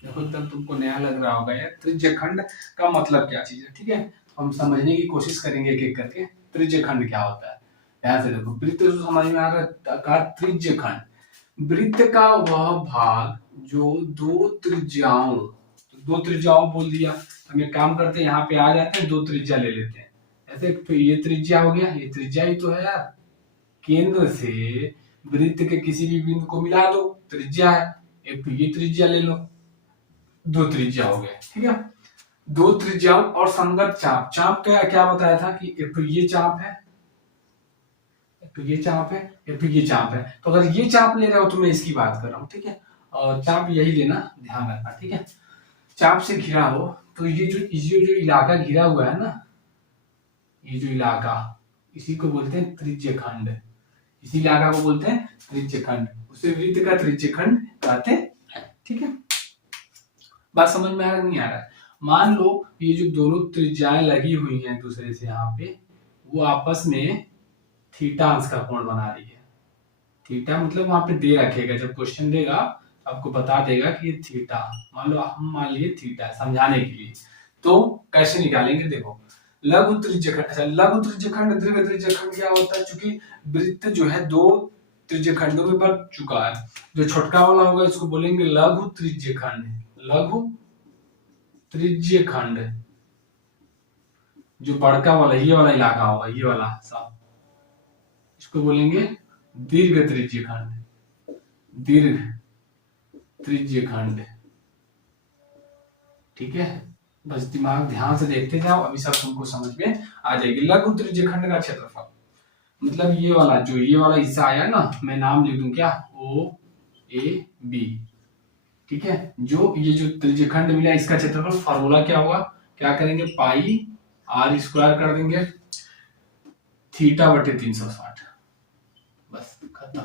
देखो एकदम तुमको नया लग रहा होगा यार, त्रिज्य खंड का मतलब क्या चीज है, ठीक है। हम समझने की कोशिश करेंगे एक एक करके, त्रिज्य खंड क्या होता है। ध्यान से देखो, वृत्त तो समझ में आ रहा है, त्रिज्य खंड वृत्त का वह भाग जो दो त्रिज्याओं, दो त्रिज्याओं बोल दिया, हम एक काम करते हैं, यहाँ पे आ जाते हैं, दो त्रिज्या ले लेते हैं। ऐसे तो ये त्रिज्या हो गया, ये त्रिज्या ही तो है यार, केंद्र से वृत्त के किसी भी बिंदु को मिला दो, त्रिज्या है। एक तो ये त्रिज्या ले लो, दो त्रिज्या हो गए, ठीक है। दो त्रिज्याओं और संगत चाप, चाप का क्या बताया था कि एक तो ये चाप है, एक तो ये चाप है, एक तो ये चाप है। तो अगर ये चाप ले रहे हो तो मैं इसकी बात कर रहा हूँ, ठीक है। और चाप यही लेना, ध्यान रखना, ठीक है। चाप से घिरा हो, तो ये जो इलाका घिरा हुआ है ना, ये जो इलाका, इसी को बोलते हैं त्रिज्य खंड, इसी इलाका को बोलते हैं त्रिज्य खंड, उसे वृत्त का त्रिज्य खंड कहते हैं, ठीक है। बात समझ में आ रहा नहीं आ रहा है। मान लो ये जो दोनों त्रिज्याएं लगी हुई हैं दूसरे से, यहाँ पे वो आपस में थीटा अंश का कोण बना रही है। थीटा मतलब वहां पे दे रखेगा, जब क्वेश्चन देगा आपको बता देगा कि ये थीटा, मान लो हम मान लिए थीटा, समझाने के लिए। तो कैसे निकालेंगे, देखो लघु त्रिज्यखंड, अच्छा लघु त्रिज्यखंड दीर्घ त्रिज्यखंड क्या होता है, क्योंकि वृत्त जो है दो त्रिज्यखंडों में बट चुका है। जो छोटका वाला होगा इसको बोलेंगे लघु त्रिज्यखंड, लघु त्रिज्यखंड। जो बड़का वाला ये वाला इलाका होगा, ये वाला सब, इसको बोलेंगे दीर्घ त्रिज्यखंड, दीर्घ त्रिज्यखंड, ठीक है। बस दिमाग ध्यान से देखते जाओ, अभी सब तुमको समझ में आ जाएगी। लघु त्रिज्यखंड का क्षेत्रफल मतलब ये वाला, जो ये वाला हिस्सा आया ना, मैं नाम लिख दूं क्या, ओ ए बी, ठीक है। जो ये जो त्रिज्यखंड मिला इसका क्षेत्रफल, फॉर्मूला क्या हुआ, क्या करेंगे, पाई आर स्क्वायर कर देंगे, थीटा बटे 360, बस खत्म,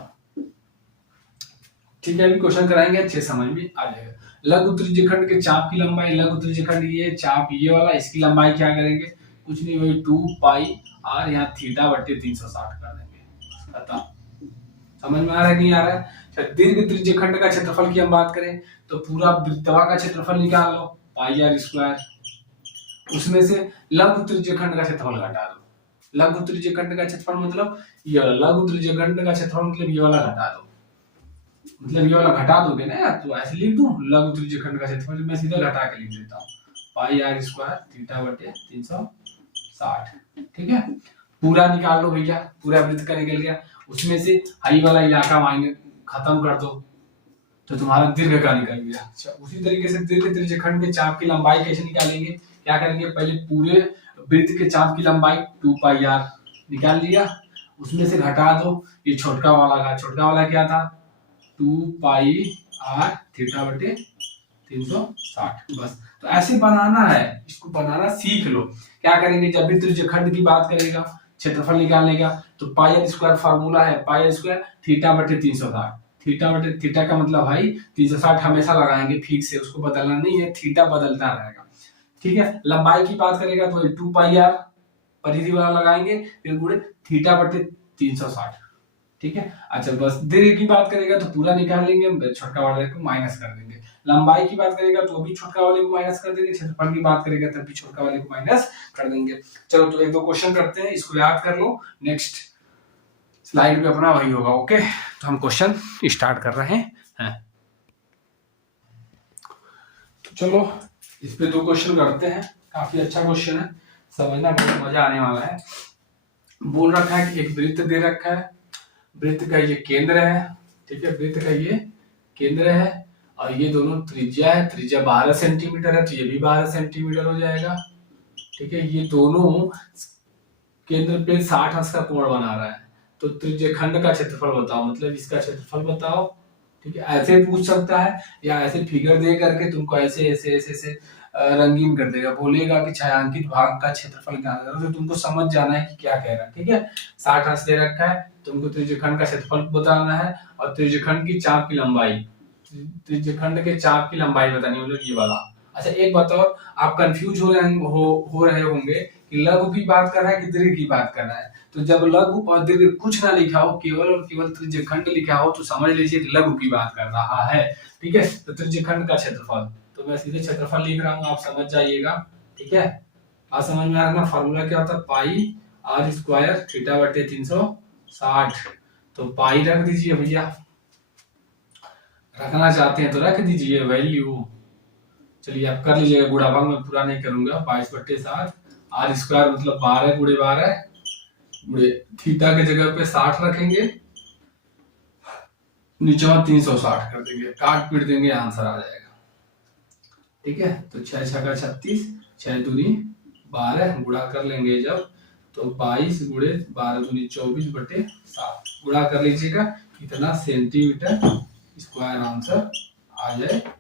ठीक है। अभी क्वेश्चन कराएंगे, अच्छे समझ में आ जाएगा। लघु त्रिज्यखंड के चाप की लंबाई, लघु त्रिज्यखंड ये चाप ये वाला, इसकी लंबाई क्या करेंगे, कुछ नहीं वही 2 पाई आर, यहाँ थीटा बटे 360 कर देंगे, खत्म। समझ में आ रहा है नहीं आ रहा है। दीर्घ त्रिज्यखंड का क्षेत्रफल की हम बात करें तो पूरा वृत्तवा का क्षेत्रफल निकाल लो, पाई आर स्क्वायर, उसमें से लघु त्रिज्यखंड का क्षेत्रफल घटा दो। लघु त्रिज्यखंड का क्षेत्रफल मतलब ये वाला, लघु त्रिज्यखंड का क्षेत्रफल मतलब ये वाला घटा दो, मतलब ये वाला घटा दोगे ना यार, तो ऐसे लिख दूं लघु त्रिज्यखंड का क्षेत्रफल, मैं सीधा घटा के लिख देता हूँ, पाई आर स्क्वायर थीटा बटे 360, ठीक है। पूरा निकाल लो भैया, पूरा वृत्त का निकल गया, उसमें से हाई वाला इलाका माइनस खत्म कर दो, तो तुम्हारा दीर्घ का निकल गया। अच्छा, उसी तरीके से दीर्घ त्रिज्यखंड के चाप की लंबाई कैसे निकालेंगे, क्या करेंगे, पहले पूरे वृत्त के चाप की लंबाई 2 पाई आर निकाल लिया, उसमें से घटा दो ये छोटका वाला का, छोटका वाला क्या था 2 पाई आर थीटा बटे 360, बस। तो ऐसे बनाना है, इसको बनाना सीख लो। क्या करेंगे, जब भी त्रिज्यखंड की बात करेगा क्षेत्रफल निकालने का, तो पाई आर स्क्वायर फार्मूला है, पाई आर स्क्वायर थीटा बटे 360, थीटा बटे थीटा का मतलब भाई 360 हमेशा लगाएंगे फिक्स से, उसको बदलना नहीं है, थीटा बदलता रहेगा, ठीक है। लंबाई की बात करेगा तो 2 पाई आर परिधि वाला लगाएंगे, फिर गुणे थीटा बटे 360, ठीक है। अच्छा बस दीर्घ की बात करेगा तो पूरा निकाल लेंगे, छोटका वाले को माइनस कर देंगे, लंबाई की बात करेगा तो भी छोटका वाले को माइनस कर देंगे, क्षेत्रफल की बात करेगा तब भी छोटका वाले को माइनस कर देंगे। चलो तो एक दो क्वेश्चन करते हैं, इसको याद कर लो, नेक्स्ट स्लाइड पे अपना वही होगा। ओके, तो हम क्वेश्चन स्टार्ट कर रहे हैं। तो चलो इस पे 2 क्वेश्चन करते हैं। काफी अच्छा क्वेश्चन है, समझना बहुत मजा आने वाला है। बोल रखा है कि एक वृत्त दे रखा है, वृत्त का ये केंद्र है, ठीक है, वृत्त का ये केंद्र है और ये दोनों त्रिज्या है। त्रिज्या 12 सेंटीमीटर है, तो ये भी 12 सेंटीमीटर हो जाएगा। ठीक है, ये दोनों केंद्र पे 60 अंश का कोण बना रहा है। तो त्रिज्य खंड का क्षेत्रफल बताओ, मतलब इसका क्षेत्रफल बताओ। ठीक है, ऐसे पूछ सकता है या ऐसे फिगर दे करके तुमको ऐसे ऐसे ऐसे ऐसे रंगीन कर देगा, बोलेगा कि छायांकित भाग का क्षेत्रफल क्या है, तो तुमको समझ जाना है कि क्या कह रहा है। ठीक है, 60 अंश दे रखा है, तुमको त्रिज्यखंड का क्षेत्रफल बताना है और त्रिज्यखंड की चाप की लंबाई, त्रिज्यखंड के चाप की लंबाई बतानी, मतलब ये वाला। अच्छा एक बताओ, आप कंफ्यूज हो रहे होंगे कि लघु की बात कर रहा है कि दीर्घ की बात कर रहा है। तो जब लघु और दीर्घ कुछ ना लिखा हो, केवल और केवल त्रिज्यखंड लिखा हो, तो समझ लीजिए कि लघु की बात कर रहा है। ठीक है, तो त्रिज्यखंड का क्षेत्रफल, तो मैं सीधे क्षेत्रफल लिख रहा हूँ, आप समझ जाइएगा। ठीक है, आज समझ में आ रहा है। फॉर्मूला क्या होता है, पाई आर स्क्वायर थीटा बटे 360। तो पाई रख दीजिए भैया, रखना चाहते हैं तो रख दीजिए वैल्यू। चलिए आप कर लीजिएगा, गुणा भाग में पूरा नहीं करूंगा। 22/7 आर स्क्वायर मतलब 12 गुणे 12 गुणे थीटा के जगह पे 60 रखेंगे, नीचे 360 कर देंगे, काट पीट देंगे, आंसर आ जाएगा। ठीक है, तो 6 छका 36, 6 दूनी 12 गुणा कर लेंगे जब, तो 22 गुणे 12 दूनी 24/7 गुणा कर लीजिएगा, कितना सेंटीमीटर स्क्वायर आंसर आ जाएगा।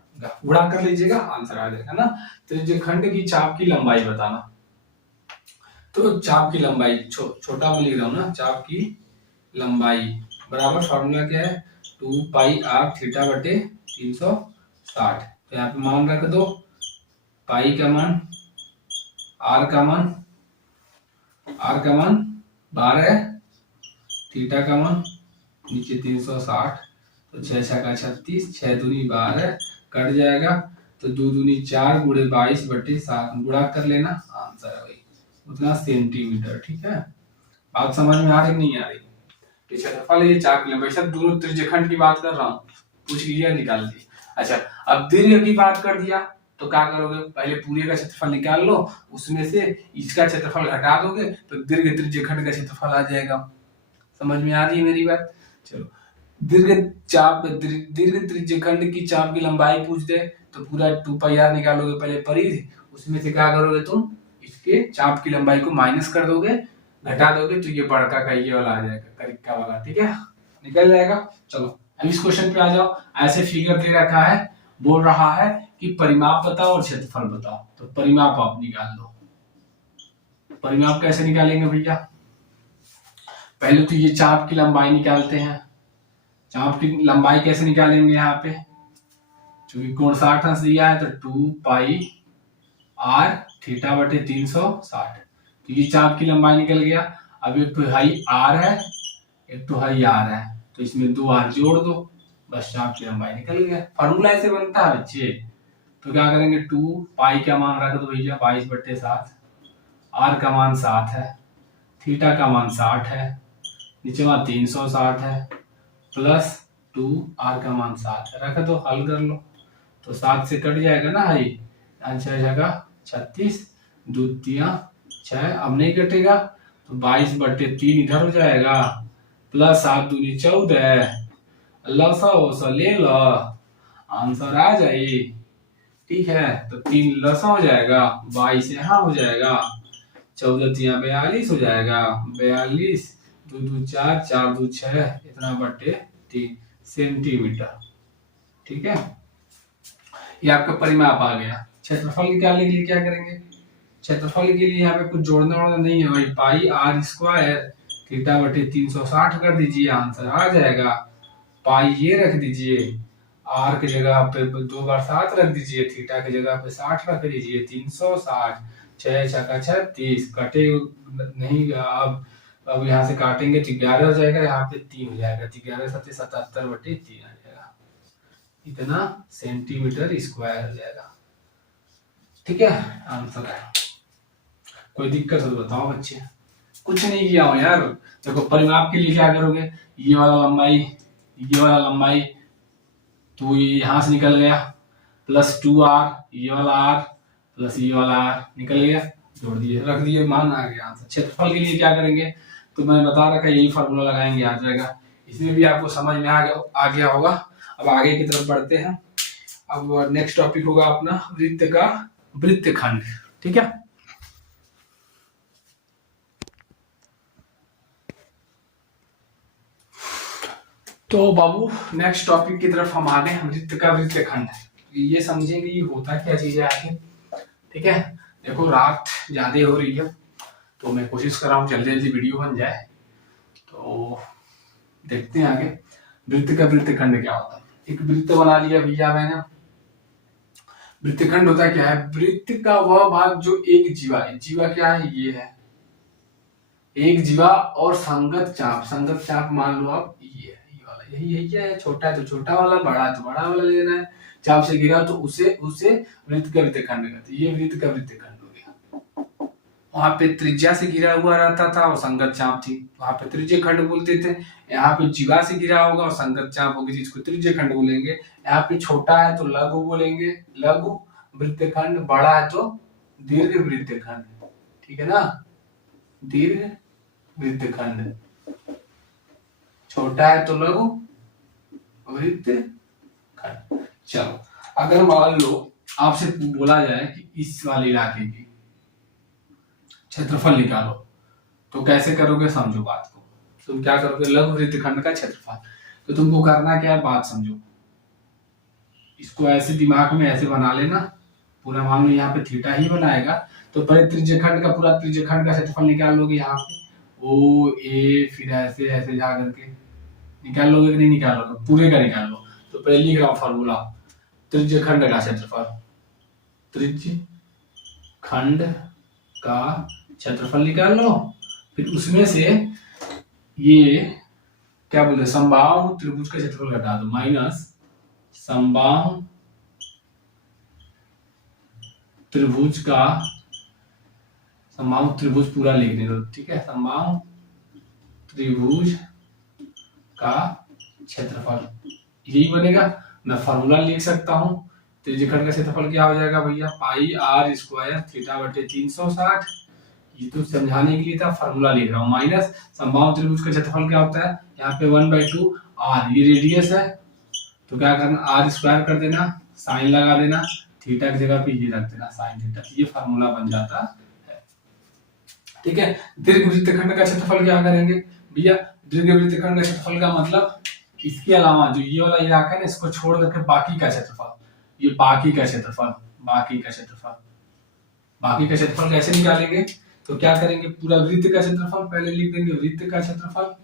गुणा कर लीजिएगा, आंसर आ जाएगा ना। त्रिज्यखंड की चाप की लंबाई बताना, तो चाप की लंबाई छोटा में लिख रहा हूं ना, चाप की लंबाई बराबर फॉर्मूला क्या है, 2 पाई आर थीटा बटे 360। तो यहाँ पे मान रख दो, पाई का मान, आर का मान 12, थीटा का मान नीचे 360। तो 6 छका 36, 6 दूनी 12 कट जाएगा, तो 2 दूनी 4 गुणे 22/7 गुणा कर लेना, आंसर है भाई उतना सेंटीमीटर। ठीक है, बात समझ में आ रही नहीं आ रही। क्षेत्रफल ये चाप की लंबाई, सब दोनों त्रिज्यखंड की बात कर रहा हूँ, पूछ लिया निकाल दी। अच्छा अब दीर्घ की बात कर दिया तो क्या करोगे, पहले पूरे का क्षेत्रफल निकाल लो, उसमें से इसका क्षेत्रफल घटा दोगे तो दीर्घ त्रिज्यखंड का क्षेत्रफल आ जाएगा। समझ में आ रही है मेरी बात। चलो दीर्घ त्रिज्यखंड की चाप की लंबाई पूछ दे तो पूरा 2 पाई आर निकालोगे पहले परिधि, उसमें से क्या करोगे तुम, इसके चाप की लंबाई को माइनस कर दोगे, घटा दोगे, तो ये बड़का का ये वाला आ जाएगा, करिक्का वाला। ठीक है, निकल जाएगा। चलो अब इस क्वेश्चन पे आ जाओ। ऐसे फिगर दे रखा है, बोल रहा है कि परिमाप बताओ और क्षेत्रफल बताओ, तो परिमाप आप निकाल लो। परिमाप कैसे निकालेंगे भैया, पहले तो ये चाप की लंबाई निकालते हैं। चाप की लंबाई कैसे निकालेंगे, यहाँ पे चूंकि कोण 60 अंश दिया है, तो 2 पाई आर थीटा बटे 360। तो ये चाप की लंबाई निकल गया। अब एक तो हाई आर है, एक तो हाई आर है, तो इसमें 2 आर जोड़ दो, बस चाप की लंबाई निकल गया। फॉर्मूला ऐसे बनता है बच्चे। तो क्या करेंगे, 2 पाई का मान रख दो भैया 22/7, आर का मान 7 है, थीटा का मान 60 है, नीचे मान 360 है, प्लस 2 आर का मान 7 है, रख दो, हल कर लो। तो 7 से कट जाएगा ना हाई, 6 जगह 36, 2 तिया 6, अब नहीं कटेगा, तो 22/3 इधर हो जाएगा, प्लस 7 दूनी 14, लसा वसा ले लो, आंसर आ जाए। ठीक है, तो 3 लसा हो जाएगा, 22 यहाँ हो जाएगा, 14 तिया 42 हो जाएगा, 42, 2 2 4, 4 2 6, इतना बटे 3 सेंटीमीटर। ठीक है, ये आपका परिमाप आ गया। क्षेत्रफल निकालने के लिए क्या करेंगे, क्षेत्रफल के लिए यहाँ पे कुछ जोड़ना वोड़ना नहीं है भाई, पाई आर स्क्वायर थीटा बटे 360 कर दीजिए, आंसर आ जाएगा। पाई ये रख दीजिए, आर की जगह पे 2 बार 7 रख दीजिए, थीटा की जगह पे 60 रख दीजिए, 360, 6 छका 36, कटे नहीं अब यहाँ से काटेंगे तो 11 हो जाएगा, यहाँ पे 3 हो जाएगा, 11 7 77/3 आ जाएगा, इतना सेंटीमीटर स्क्वायर हो जाएगा। ठीक है, आंसर है। कोई दिक्कत हो तो बताओ बच्चे। कुछ नहीं किया हूं यार। देखो परिमाप के लिए क्या करोगे, ये वाला लंबाई, ये वाला लंबाई, तो ये यहां से निकल गया, प्लस 2r, ये वाला r प्लस ये वाला r निकल गया, जोड़ दिए, रख दिए, मान आ गया आंसर। क्षेत्रफल के लिए क्या करेंगे, तो मैंने बता रखा यही फॉर्मूला लगाएंगे, आ जाएगा। इसमें भी आपको समझ में आ गया होगा। अब आगे की तरफ बढ़ते हैं। अब नेक्स्ट टॉपिक होगा अपना वृत्त का वृत्तखंड, ठीक है। तो बाबू नेक्स्ट टॉपिक की तरफ हम आ गए, वृत्त का वृत्तखंड। ये समझेंगे ये होता क्या चीज है आखिर, ठीक है। देखो रात ज्यादा हो रही है, तो मैं कोशिश कर रहा हूँ जल्दी जल्दी वीडियो बन जाए। तो देखते हैं आगे वृत्त का वृत्तखंड क्या होता है। एक वृत्त बना लिया भैया मैंने। वृत्तखंड होता क्या है, वृत्त का वह भाग जो एक जीवा है, जीवा क्या है, ये है एक जीवा और संगत चाप, संगत चाप मान लो आप ये वाला, यही है, छोटा है तो छोटा वाला, बड़ा है तो बड़ा वाला लेना है। चाप से घिरा तो उसे वृत्त का वृत्तखंड कहते हैं। ये वृत्त का वृत्तखंड हो गया। वहां पे त्रिज्या से घिरा हुआ रहता था और संगत चाप थी, वहां पे त्रिज्य खंड बोलते थे। यहाँ पे जीवा से घिरा होगा और संगत चाप होगी, जिसको त्रिज्य खंड बोलेंगे। यहाँ पे छोटा है तो लघु बोलेंगे, लघु वृत्तखंड, बड़ा है तो दीर्घ वृत्तखंड, ठीक है ना, दीर्घ वृत्तखंड, छोटा है तो लघु वृत्तखंड। चलो अगर मान लो आपसे बोला जाए कि इस वाले इलाके की क्षेत्रफल निकालो, तो कैसे करोगे, समझो बात को। तुम क्या करोगे, लघु वृत्तखंड का क्षेत्रफल। तो तुमको करना क्या है, बात समझो। इसको ऐसे दिमाग में ऐसे बना लेना, पूरा मान लो यहाँ पे थीटा ही बनाएगा, तो पहले त्रिज्यखंड का पूरा त्रिज्यखंड का क्षेत्रफल निकाल लोगे। यहाँ पे ओ ए, फिर ऐसे ऐसे जा करके निकाल लोगे कि नहीं निकालोगे, पूरे का निकाल लो। तो पहले लिख रहा हूँ फॉर्मूला, त्रिज्यखंड का क्षेत्रफल, त्रिज्यखंड का क्षेत्रफल निकाल लो। फिर उसमें से ये क्या बोलते, समबाहु त्रिभुज का क्षेत्रफल घटा दो, माइनस समबाहु त्रिभुज का, समबाहु त्रिभुज पूरा लिखने दो, ठीक है, समबाहु त्रिभुज का क्षेत्रफल यही बनेगा। मैं फॉर्मूला लिख सकता हूँ, त्रिज्यखंड का क्षेत्रफल क्या हो जाएगा भैया, पाई आर स्क्वायर थीटा बटे 360। ये तो समझाने के लिए था, फॉर्मूला लिख रहा हूँ, माइनस समबाहु त्रिभुज का क्षेत्रफल क्या होता है, यहाँ पे 1/2 आर, ये रेडियस है, तो क्या करना, आर स्क्वायर कर देना, साइन लगा देना, थीटा की जगह पे ये रख देना साइन थीटा, ये फॉर्मूला बन जाता है, ठीक है। दीर्घ वृत्तखंड का क्षेत्रफल क्या करेंगे भैया, दीर्घ वृत्तखंड का क्षेत्रफल का मतलब इसके अलावा जो ये वाला इलाका है ना, इसको छोड़ करके बाकी का क्षेत्रफल, ये बाकी का क्षेत्रफल, बाकी का क्षेत्रफल, बाकी का क्षेत्रफल कैसे निकालेंगे, तो क्या करेंगे, पूरा वृत्त का क्षेत्रफल पहले लिख देंगे, वृत्त का क्षेत्रफल,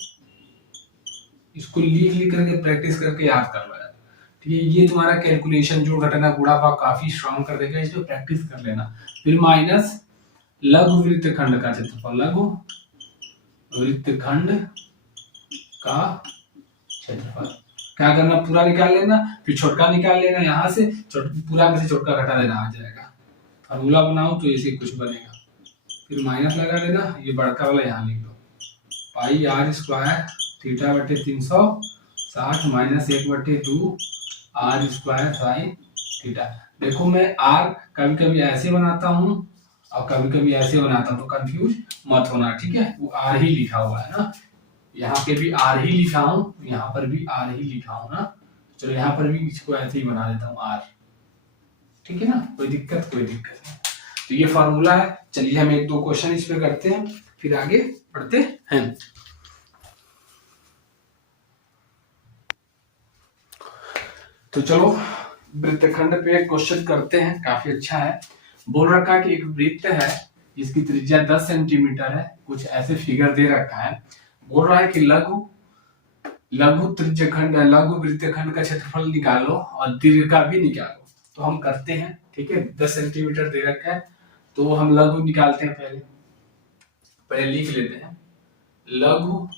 इसको लिख करके प्रैक्टिस करके याद कर लो यार, ठीक है। ये तुम्हारा कैलकुलेशन जो घटाना गुणा भाग काफी स्ट्रांग कर देगा, इसको प्रैक्टिस कर लेना। फिर माइनस लघु वृत्तखंड का क्षेत्रफल, लघु वृत्तखंड का क्षेत्रफल, क्या करना, पूरा निकाल लेना, फिर छोटका निकाल लेना, यहाँ से पूरा में से छोटका घटा देना, आ जाएगा। फॉर्मूला बनाओ तो ऐसे कुछ बनेगा, फिर माइनस लगा देना, ये बड़का वाला यहाँ लिख दो, पाई आर स्क्वायर थीटा बटे 360 minus 1/2 R square sine theta. देखो मैं आर कभी कभी ऐसे बनाता हूँ और कभी कभी ऐसे बनाता हूँ, तो कंफ्यूज मत होना, ठीक है। वो आर ही लिखा हुआ है ना, यहाँ पे भी आर ही लिखा हूँ, यहाँ पर भी आर ही लिखा हूँ ना, चलो यहाँ पर भी इसको ऐसे ही बना देता हूँ आर, ठीक है ना, कोई दिक्कत नहीं। तो ये फॉर्मूला है। चलिए हम 1-2 क्वेश्चन इस पे करते हैं, फिर आगे बढ़ते हैं। तो चलो वृत्तखंड पे क्वेश्चन करते हैं, काफी अच्छा है। बोल रखा है कि एक वृत्त है जिसकी त्रिज्या 10 सेंटीमीटर है, कुछ ऐसे फिगर दे रखा है। बोल रहा है कि लघु त्रिज्यखंड, लघु वृत्तखंड का क्षेत्रफल निकालो और दीर्घ का भी निकालो। तो हम करते हैं, ठीक है। 10 सेंटीमीटर दे रखा है, तो हम लघु निकालते हैं, पहले लिख लेते हैं, लघु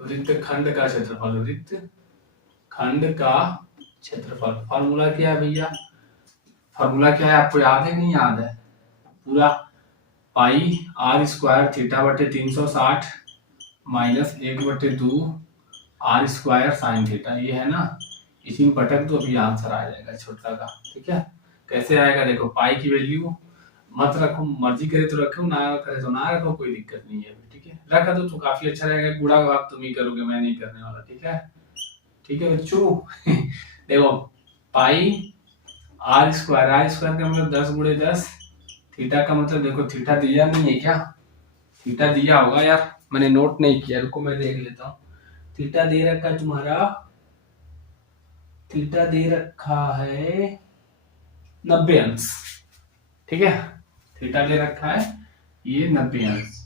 वृत्तखंड का क्षेत्रफल, वृत्तखंड का क्षेत्रफल। फॉर्मूला क्या है भैया, फॉर्मूला क्या है आपको याद है, नहीं याद है, पूरा पाई आर स्क्वायर थीटा बटे 360 minus 1/2 R square sine theta, ये है ना, इसी में पटक दो, अभी आंसर आ जाएगा छोटा का। ठीक है, कैसे आएगा देखो, पाई की वैल्यू मत रखो, मर्जी करे तो रखो, ना करे तो ना रखो, कोई दिक्कत नहीं है। ठीक है, रखा दो तो काफी अच्छा रहेगा, गुणा भाग तुम ही करोगे, मैं नहीं करने वाला। ठीक है बच्चों देखो पाई आर स्क्वायर का मतलब 10 × 10, थीटा का मतलब देखो, थीटा दिया नहीं है क्या, थीटा दिया होगा यार, मैंने नोट नहीं किया, रुको मैं देख लेता हूँ। थीटा दे रखा है तुम्हारा, थीटा दे रखा है 90 अंश। ठीक है, थीटा दे रखा है ये 90 अंश,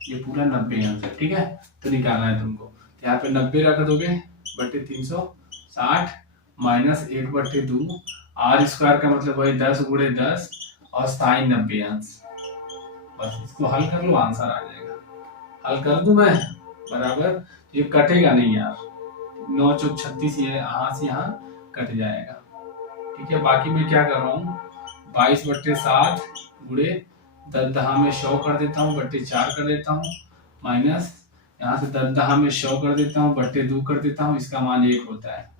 ये पूरा 90 अंश है। ठीक है, तो निकालना है तुमको, तो यहाँ पे 90 रख दोगे बटे 360 माइनस 1/2 आर स्क्वायर का मतलब वही 10 × 10 और साइन 90 अंश। बस इसको हल कर लो, आंसर आ जाएगा। हल कर दूं मैं बराबर, ये कटेगा नहीं यार, 9 × 36 ये यहाँ से यहाँ कट जाएगा। ठीक है, बाकी मैं क्या कर रहा हूँ, 22/7 गुणे 10 में 100 कर देता हूँ, बटे 4 कर देता हूँ, माइनस यहाँ से 10 में 100 कर देता हूँ, बटे 2 कर देता हूँ, इसका मान 1 होता है।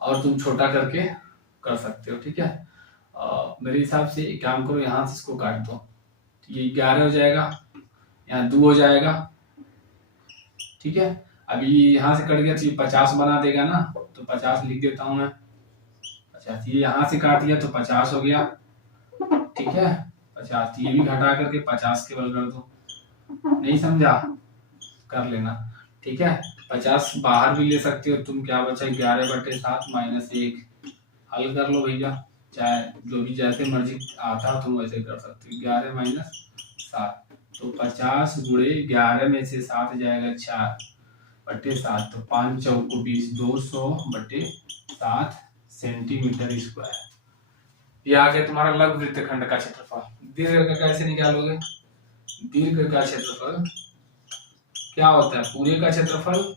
और तुम छोटा करके कर सकते हो। ठीक है, मेरे हिसाब से एक काम करो, यहाँ से इसको काट दो, ये 11 हो जाएगा, यहाँ 2 हो जाएगा। ठीक है, अभी यहाँ से कट गया तो ये 50 बना देगा ना, तो 50 लिख देता हूँ मैं, 50, ये यहाँ से काट दिया तो 50 हो गया। ठीक है, 50, ये भी घटा करके 50 के बल कर दो, नहीं समझा, कर लेना। ठीक है, 50 बाहर भी ले सकते हो तुम, क्या बचा 11/7 माइनस 1, हल कर लो भैया, चाहे जो भी जैसे मर्जी आता हो तुम वैसे कर सकते हो। 11 - 7 तो 50 × 11 में से 7 जाएगा 4/7, तो 5 × 4 = 20, 200/7 सेंटीमीटर स्क्वायर। ये आ गया तुम्हारा लघु वृत्तखंड का क्षेत्रफल। दीर्घ का कैसे निकालोगे, दीर्घ का क्षेत्रफल क्या होता है, पूरे का क्षेत्रफल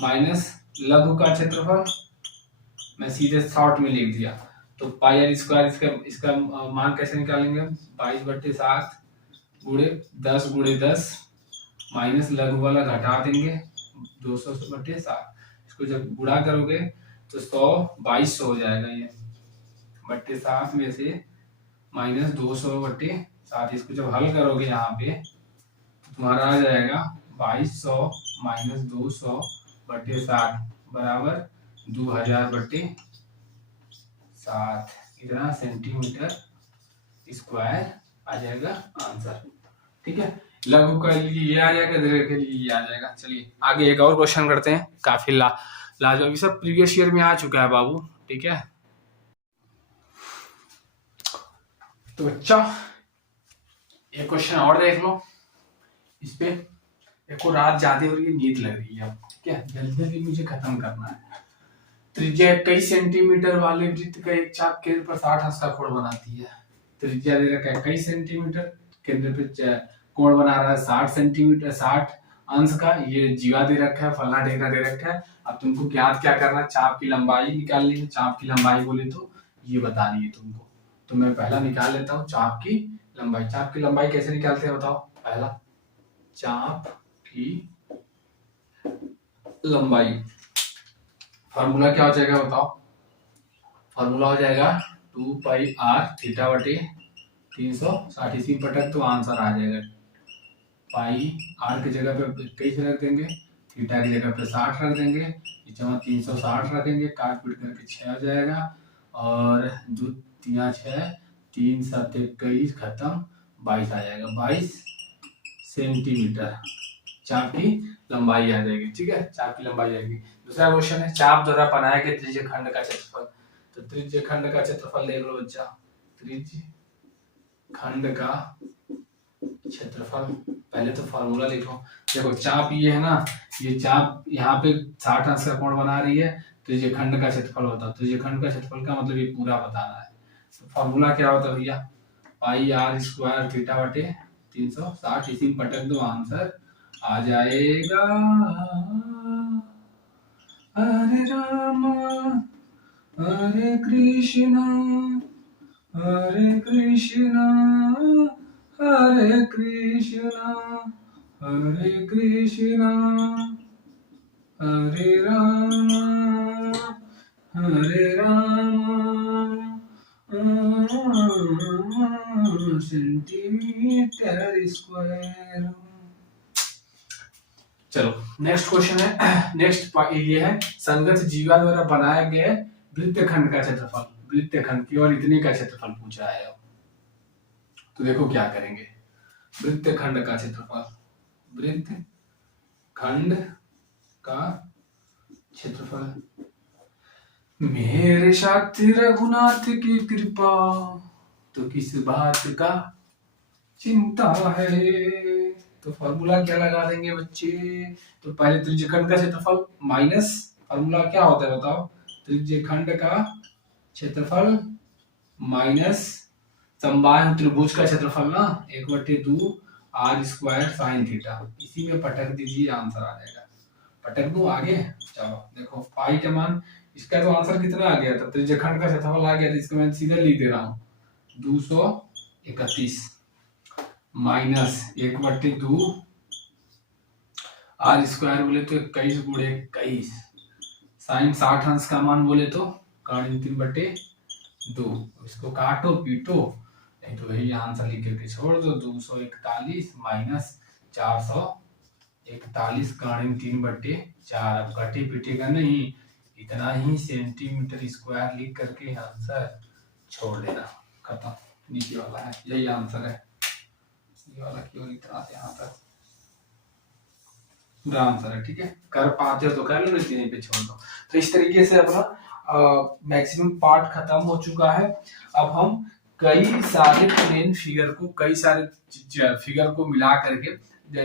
माइनस लघु का क्षेत्रफल, मैं सीधे शॉर्ट में लिख दिया। तो पाई आर स्क्वायर, इसका मान कैसे निकालेंगे, 22/7 गुणे 10 × 10 माइनस लघु वाला घटा देंगे 200/7, इसको जब गुणा करोगे तो 100 2200 हो जाएगा, ये बट्टे 7 में से माइनस 200/7, इसको जब हल करोगे यहाँ पे तो तुम्हारा आ जाएगा 2200 माइनस 200/7 बराबर 2000/7, इतना सेंटीमीटर स्क्वायर आ जाएगा आंसर। ठीक है, लघु के लिए ये आ जाएगा, दीर्घ के लिए ये आ जाएगा। चलिए आगे एक और क्वेश्चन करते हैं, काफी लाजवाब, सब प्रीवियस ईयर में आ चुका है बाबू। ठीक है, तो बच्चा एक क्वेश्चन और देख लो, इस पे देखो, रात ज्यादा हो रही है, नींद लग रही है अब। ठीक है, जल्दी जल्दी मुझे खत्म करना है। त्रिज्या 21 सेंटीमीटर वाले वृत्त का एक चाप केंद्र पर 60 अंश का कोण बनाती है। त्रिज्या दे रखा है 21 सेंटीमीटर, केंद्र पे कोण बना रहा है 60 सेंटीमीटर 60 अंश का, ये जीवा दे रखा है, फलना ढेकना दे रखा है। अब तुमको ज्ञात क्या करना है, चाप की लंबाई निकालनी है। चाप की लंबाई बोले तो ये बतानी है तुमको, तो मैं पहला निकाल लेता हूँ चाप की लंबाई। चाप की लंबाई कैसे निकालते हैं बताओ, पहला चाप की लंबाई, फार्मूला क्या हो जाएगा बताओ, फार्मूला हो जाएगा 2πr थीटा बटे 360, इसी पटक तो आंसर आ जाएगा। पाई आर की जगह पे 21 रख देंगे, थीटा की जगह पे 60 रख देंगे, नीचे 360 रखेंगे, काट पीट करके 6 हो जाएगा, और 2 3 6 3 7 21 खत्म, 22 आ जाएगा, 22 सेंटीमीटर चाप की लंबाई आ जाएगी। ठीक है, चाप की लंबाई आएगी। दूसरा क्वेश्चन है, चाप द्वारा बनाए गए त्रिज्य खंड का क्षेत्रफल। तो त्रिज्य खंड का क्षेत्रफल देख लो बच्चा, त्रिज्य खंड का क्षेत्रफल, पहले तो फॉर्मूला लिखो। देखो चाप ये है ना, ये चाप यहाँ पे 60 अंश का कोण बना रही है, तो ये खंड का क्षेत्रफल होता है। तो ये खंड का क्षेत्रफल का मतलब ये पूरा बताना है। तो फॉर्मूला क्या होता है भैया, पाई आर स्क्वायर थीटा बटे 360, इसी में पटक दो, आंसर आ जाएगा। हरे राम हरे कृष्णा हरे कृष्णा हरे कृष्णा हरे कृष्णा हरे राम सेंटीमीटर स्क्वायर। चलो नेक्स्ट क्वेश्चन है। नेक्स्ट ये है संगत जीवा द्वारा बनाए गए वृत्तखंड का क्षेत्रफल। वृत्तखंड केवल इतने का क्षेत्रफल पूछा है। तो देखो क्या करेंगे। वृत्तखंड का क्षेत्रफल, वृत्तखंड का क्षेत्रफल। मेरे साथ रघुनाथ की कृपा, तो किस बात का चिंता है। तो फॉर्मूला क्या लगा देंगे बच्चे। तो पहले त्रिज्यखंड का क्षेत्रफल माइनस, फॉर्मूला क्या होता है बताओ। त्रिज्यखंड का क्षेत्रफल माइनस समबाहु त्रिभुज का क्षेत्रफल ना 1/2 आर स्क्वायर साइन थीटा। इसी में पटक दीजिए, आंसर आ जाएगा। पटक दूं आगे। चलो देखो पाई का मान, इसका तो आंसर कितना आ गया था, त्रिज्यखंड का क्षेत्रफल आ गया था। इसको मैं सीधे लिख दे रहा हूँ 231 माइनस 1/2 आर स्क्वायर बोले तो 21 गुणे 21 साइन 60 अंश का मान बोले तो 3/2। इसको काटो पीटो, नहीं तो वही आंसर लिख के छोड़ दो। 241 माइनस 441 3/4। अब कटे पीटेगा नहीं, इतना ही सेंटीमीटर स्क्वायर लिख करके आंसर छोड़ देना, खत्म। नीचे वाला है, यही आंसर है। ये वाला केवल इतना से यहाँ तक पूरा आंसर है। ठीक है, कर पाते हो तो कर लो, नहीं पे छोड़ दो। तो इस तरीके से अपना मैक्सिमम पार्ट खत्म हो चुका है। अब हम कई सारे प्लेन फिगर को, कई सारे फिगर को मिला करके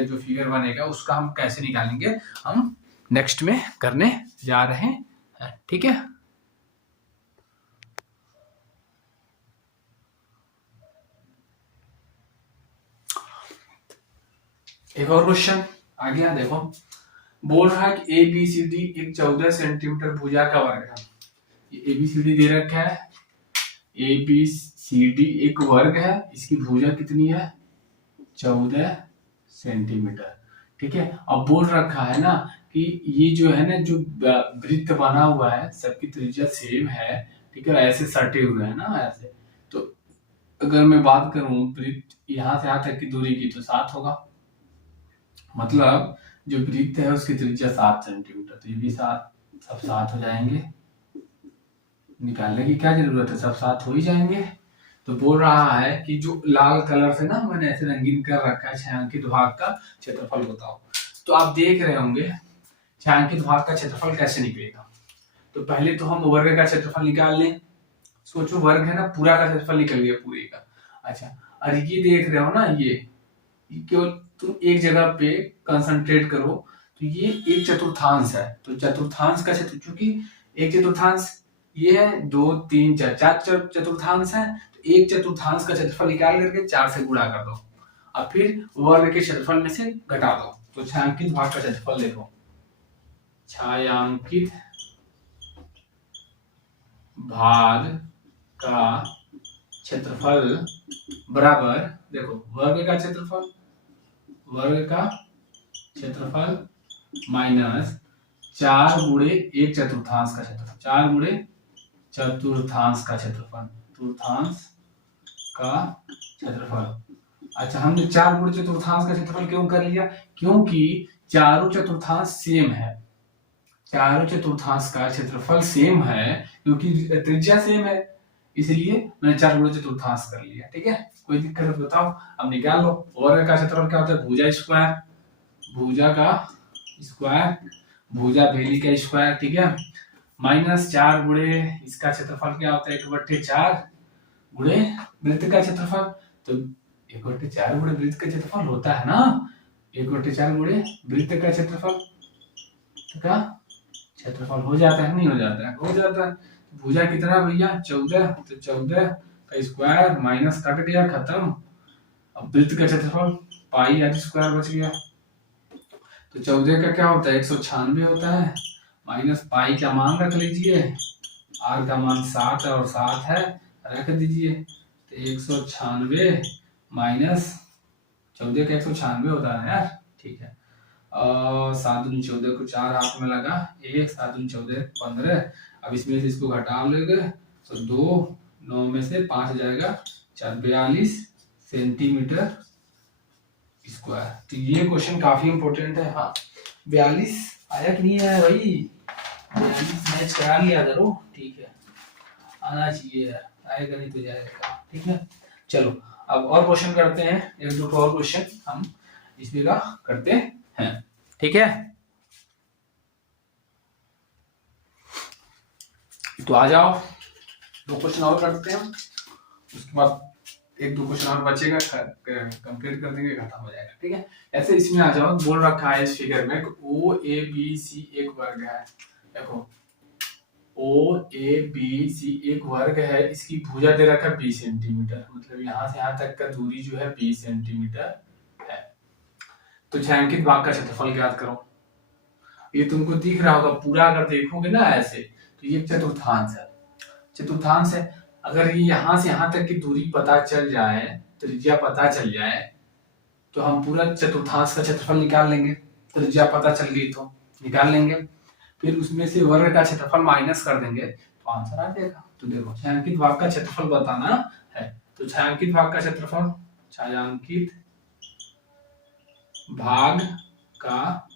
जो फिगर बनेगा उसका हम कैसे निकालेंगे, हम नेक्स्ट में करने जा रहे हैं। ठीक है, एक और क्वेश्चन आ गया। देखो बोल रहा है कि ABCD एक 14 सेंटीमीटर भुजा का वर्ग है। ये ABCD दे रखा है, ABCD एक वर्ग है, इसकी भुजा कितनी है 14 सेंटीमीटर। ठीक है, अब बोल रखा है ना कि ये जो है ना, जो वृत्त बना हुआ है सबकी त्रिज्या सेम है। ठीक है, ऐसे सटे हुए हैं ना ऐसे। तो अगर मैं बात करूं वृत्त यहाँ से यहाँ तक की दूरी की, तो 7 होगा। मतलब जो वृत्त है उसकी त्रिज्या 7 सेंटीमीटर। तो ये भी 7, सब 7 हो जाएंगे। निकालने की क्या जरूरत है, सब 7 हो ही जाएंगे। तो बोल रहा है कि जो लाल कलर से ना मैंने ऐसे रंगीन कर रखा है, छायांकित भाग का क्षेत्रफल बताओ। तो आप देख रहे होंगे छायांकित भाग का क्षेत्रफल कैसे निकलेगा। तो पहले तो हम वर्ग का क्षेत्रफल निकाल लें। सोचो वर्ग है ना, पूरा का क्षेत्रफल निकल गया पूरे का। अच्छा, और ये देख रहे हो ना, ये केवल तुम एक जगह पे कंसंट्रेट करो। तो ये एक चतुर्थांश है, तो चतुर्थांश का क्षेत्र, चूंकि एक चतुर्थांश ये है, 2 3 4 4 चतुर्थांश है। तो एक चतुर्थांश का क्षेत्रफल निकाल करके 4 से गुणा कर दो, और फिर वर्ग के क्षेत्रफल में से घटा दो। तो छायांकित भाग का क्षेत्रफल देखो, छायांकित भाग का क्षेत्रफल बराबर, देखो वर्ग का क्षेत्रफल, वर्ग का क्षेत्रफल माइनस 4 गुणे एक चतुर्थांश का क्षेत्रफल, 4 गुणे चतुर्थांश का क्षेत्रफल, चतुर्थांश का क्षेत्रफल। अच्छा, हमने 4 गुणे चतुर्थांश का क्षेत्रफल क्यों कर लिया, क्योंकि चारों चतुर्थांश सेम है। चारों चतुर्थांश का क्षेत्रफल सेम है, क्योंकि त्रिज्या सेम है, इसलिए मैंने 4 गुणे चतुर्थांश कर लिया। ठीक है, कोई दिक्कत है तो बताओ, अब निकाल लो। वर्ग का क्षेत्रफल क्या होता है, भुजा स्क्वायर, भुजा का स्क्वायर, भुजा बेली का स्क्वायर। ठीक है, माइनस 4 गुणे इसका क्षेत्रफल क्या होता है 1/4 गुणे वृत्त का क्षेत्रफल। तो 1/4 गुणे वृत्त का क्षेत्रफल होता है ना, 1/4 गुणे वृत्त का क्षेत्रफल का क्षेत्रफल हो जाता है, नहीं हो जाता है, हो जाता है। भुजा कितना भैया 14, तो 14 का स्क्वायर माइनस कट गया, खत्म। अब वृत्त का क्षेत्रफल पाई आर स्क्वायर बच गया। तो 14 का क्या होता है 196 होता है, माइनस पाई का मान रख लीजिए, आर का मान 7 और 7 है, रख दीजिए। तो 196 माइनस 14 का 196 होता है यार, ठीक है। 7 दूनी 14 को 4 हाथ में लगा, 1 7 दूनी 14 15। अब इसमें से इसको घटा लेंगे तो 2 9 में से 5 जाएगा 4 42 सेंटीमीटर स्क्वायर। तो ये क्वेश्चन काफी इंपॉर्टेंट है। हाँ 42 आया कि नहीं आया भाई, 42 मैच करा लिया करो, ठीक है, आना चाहिए, आएगा नहीं तो जाएगा, ठीक है। चलो अब और क्वेश्चन करते हैं, एक दो और क्वेश्चन हम इसमें का करते हैं, ठीक है। तो आ जाओ, दो क्वेश्चन और करते हैं, उसके बाद एक दो क्वेश्चन और बचेगा, कंप्लीट कर देंगे, खत्म हो जाएगा, ठीक है। ऐसे इसमें आ जाओ, बोल रखा है इस फिगर में ओ ए बी सी एक वर्ग है। देखो ओ ए बी सी एक वर्ग है, इसकी भुजा दे रखा है 20 सेंटीमीटर, मतलब यहाँ से यहाँ तक का दूरी जो है 20 सेंटीमीटर है। तो छायांकित भाग का क्षेत्रफल ज्ञात करो। ये तुमको दिख रहा होगा पूरा, अगर देखोगे ना ऐसे तो ये चतुर्थांश है, चतुर्थांश है। अगर ये यहाँ से यहाँ तक की दूरी पता चल जाए, त्रिज्या पता चल जाए, तो हम पूरा चतुर्थांश का क्षेत्रफल निकाल लेंगे। त्रिज्या पता चल गई तो निकाल लेंगे, फिर उसमें से वर्ग का क्षेत्रफल माइनस कर देंगे तो आंसर आ जाएगा। तो देखो छायांकित भाग का क्षेत्रफल बताना है, तो छायांकित भाग का क्षेत्रफल, छायांकित भाग का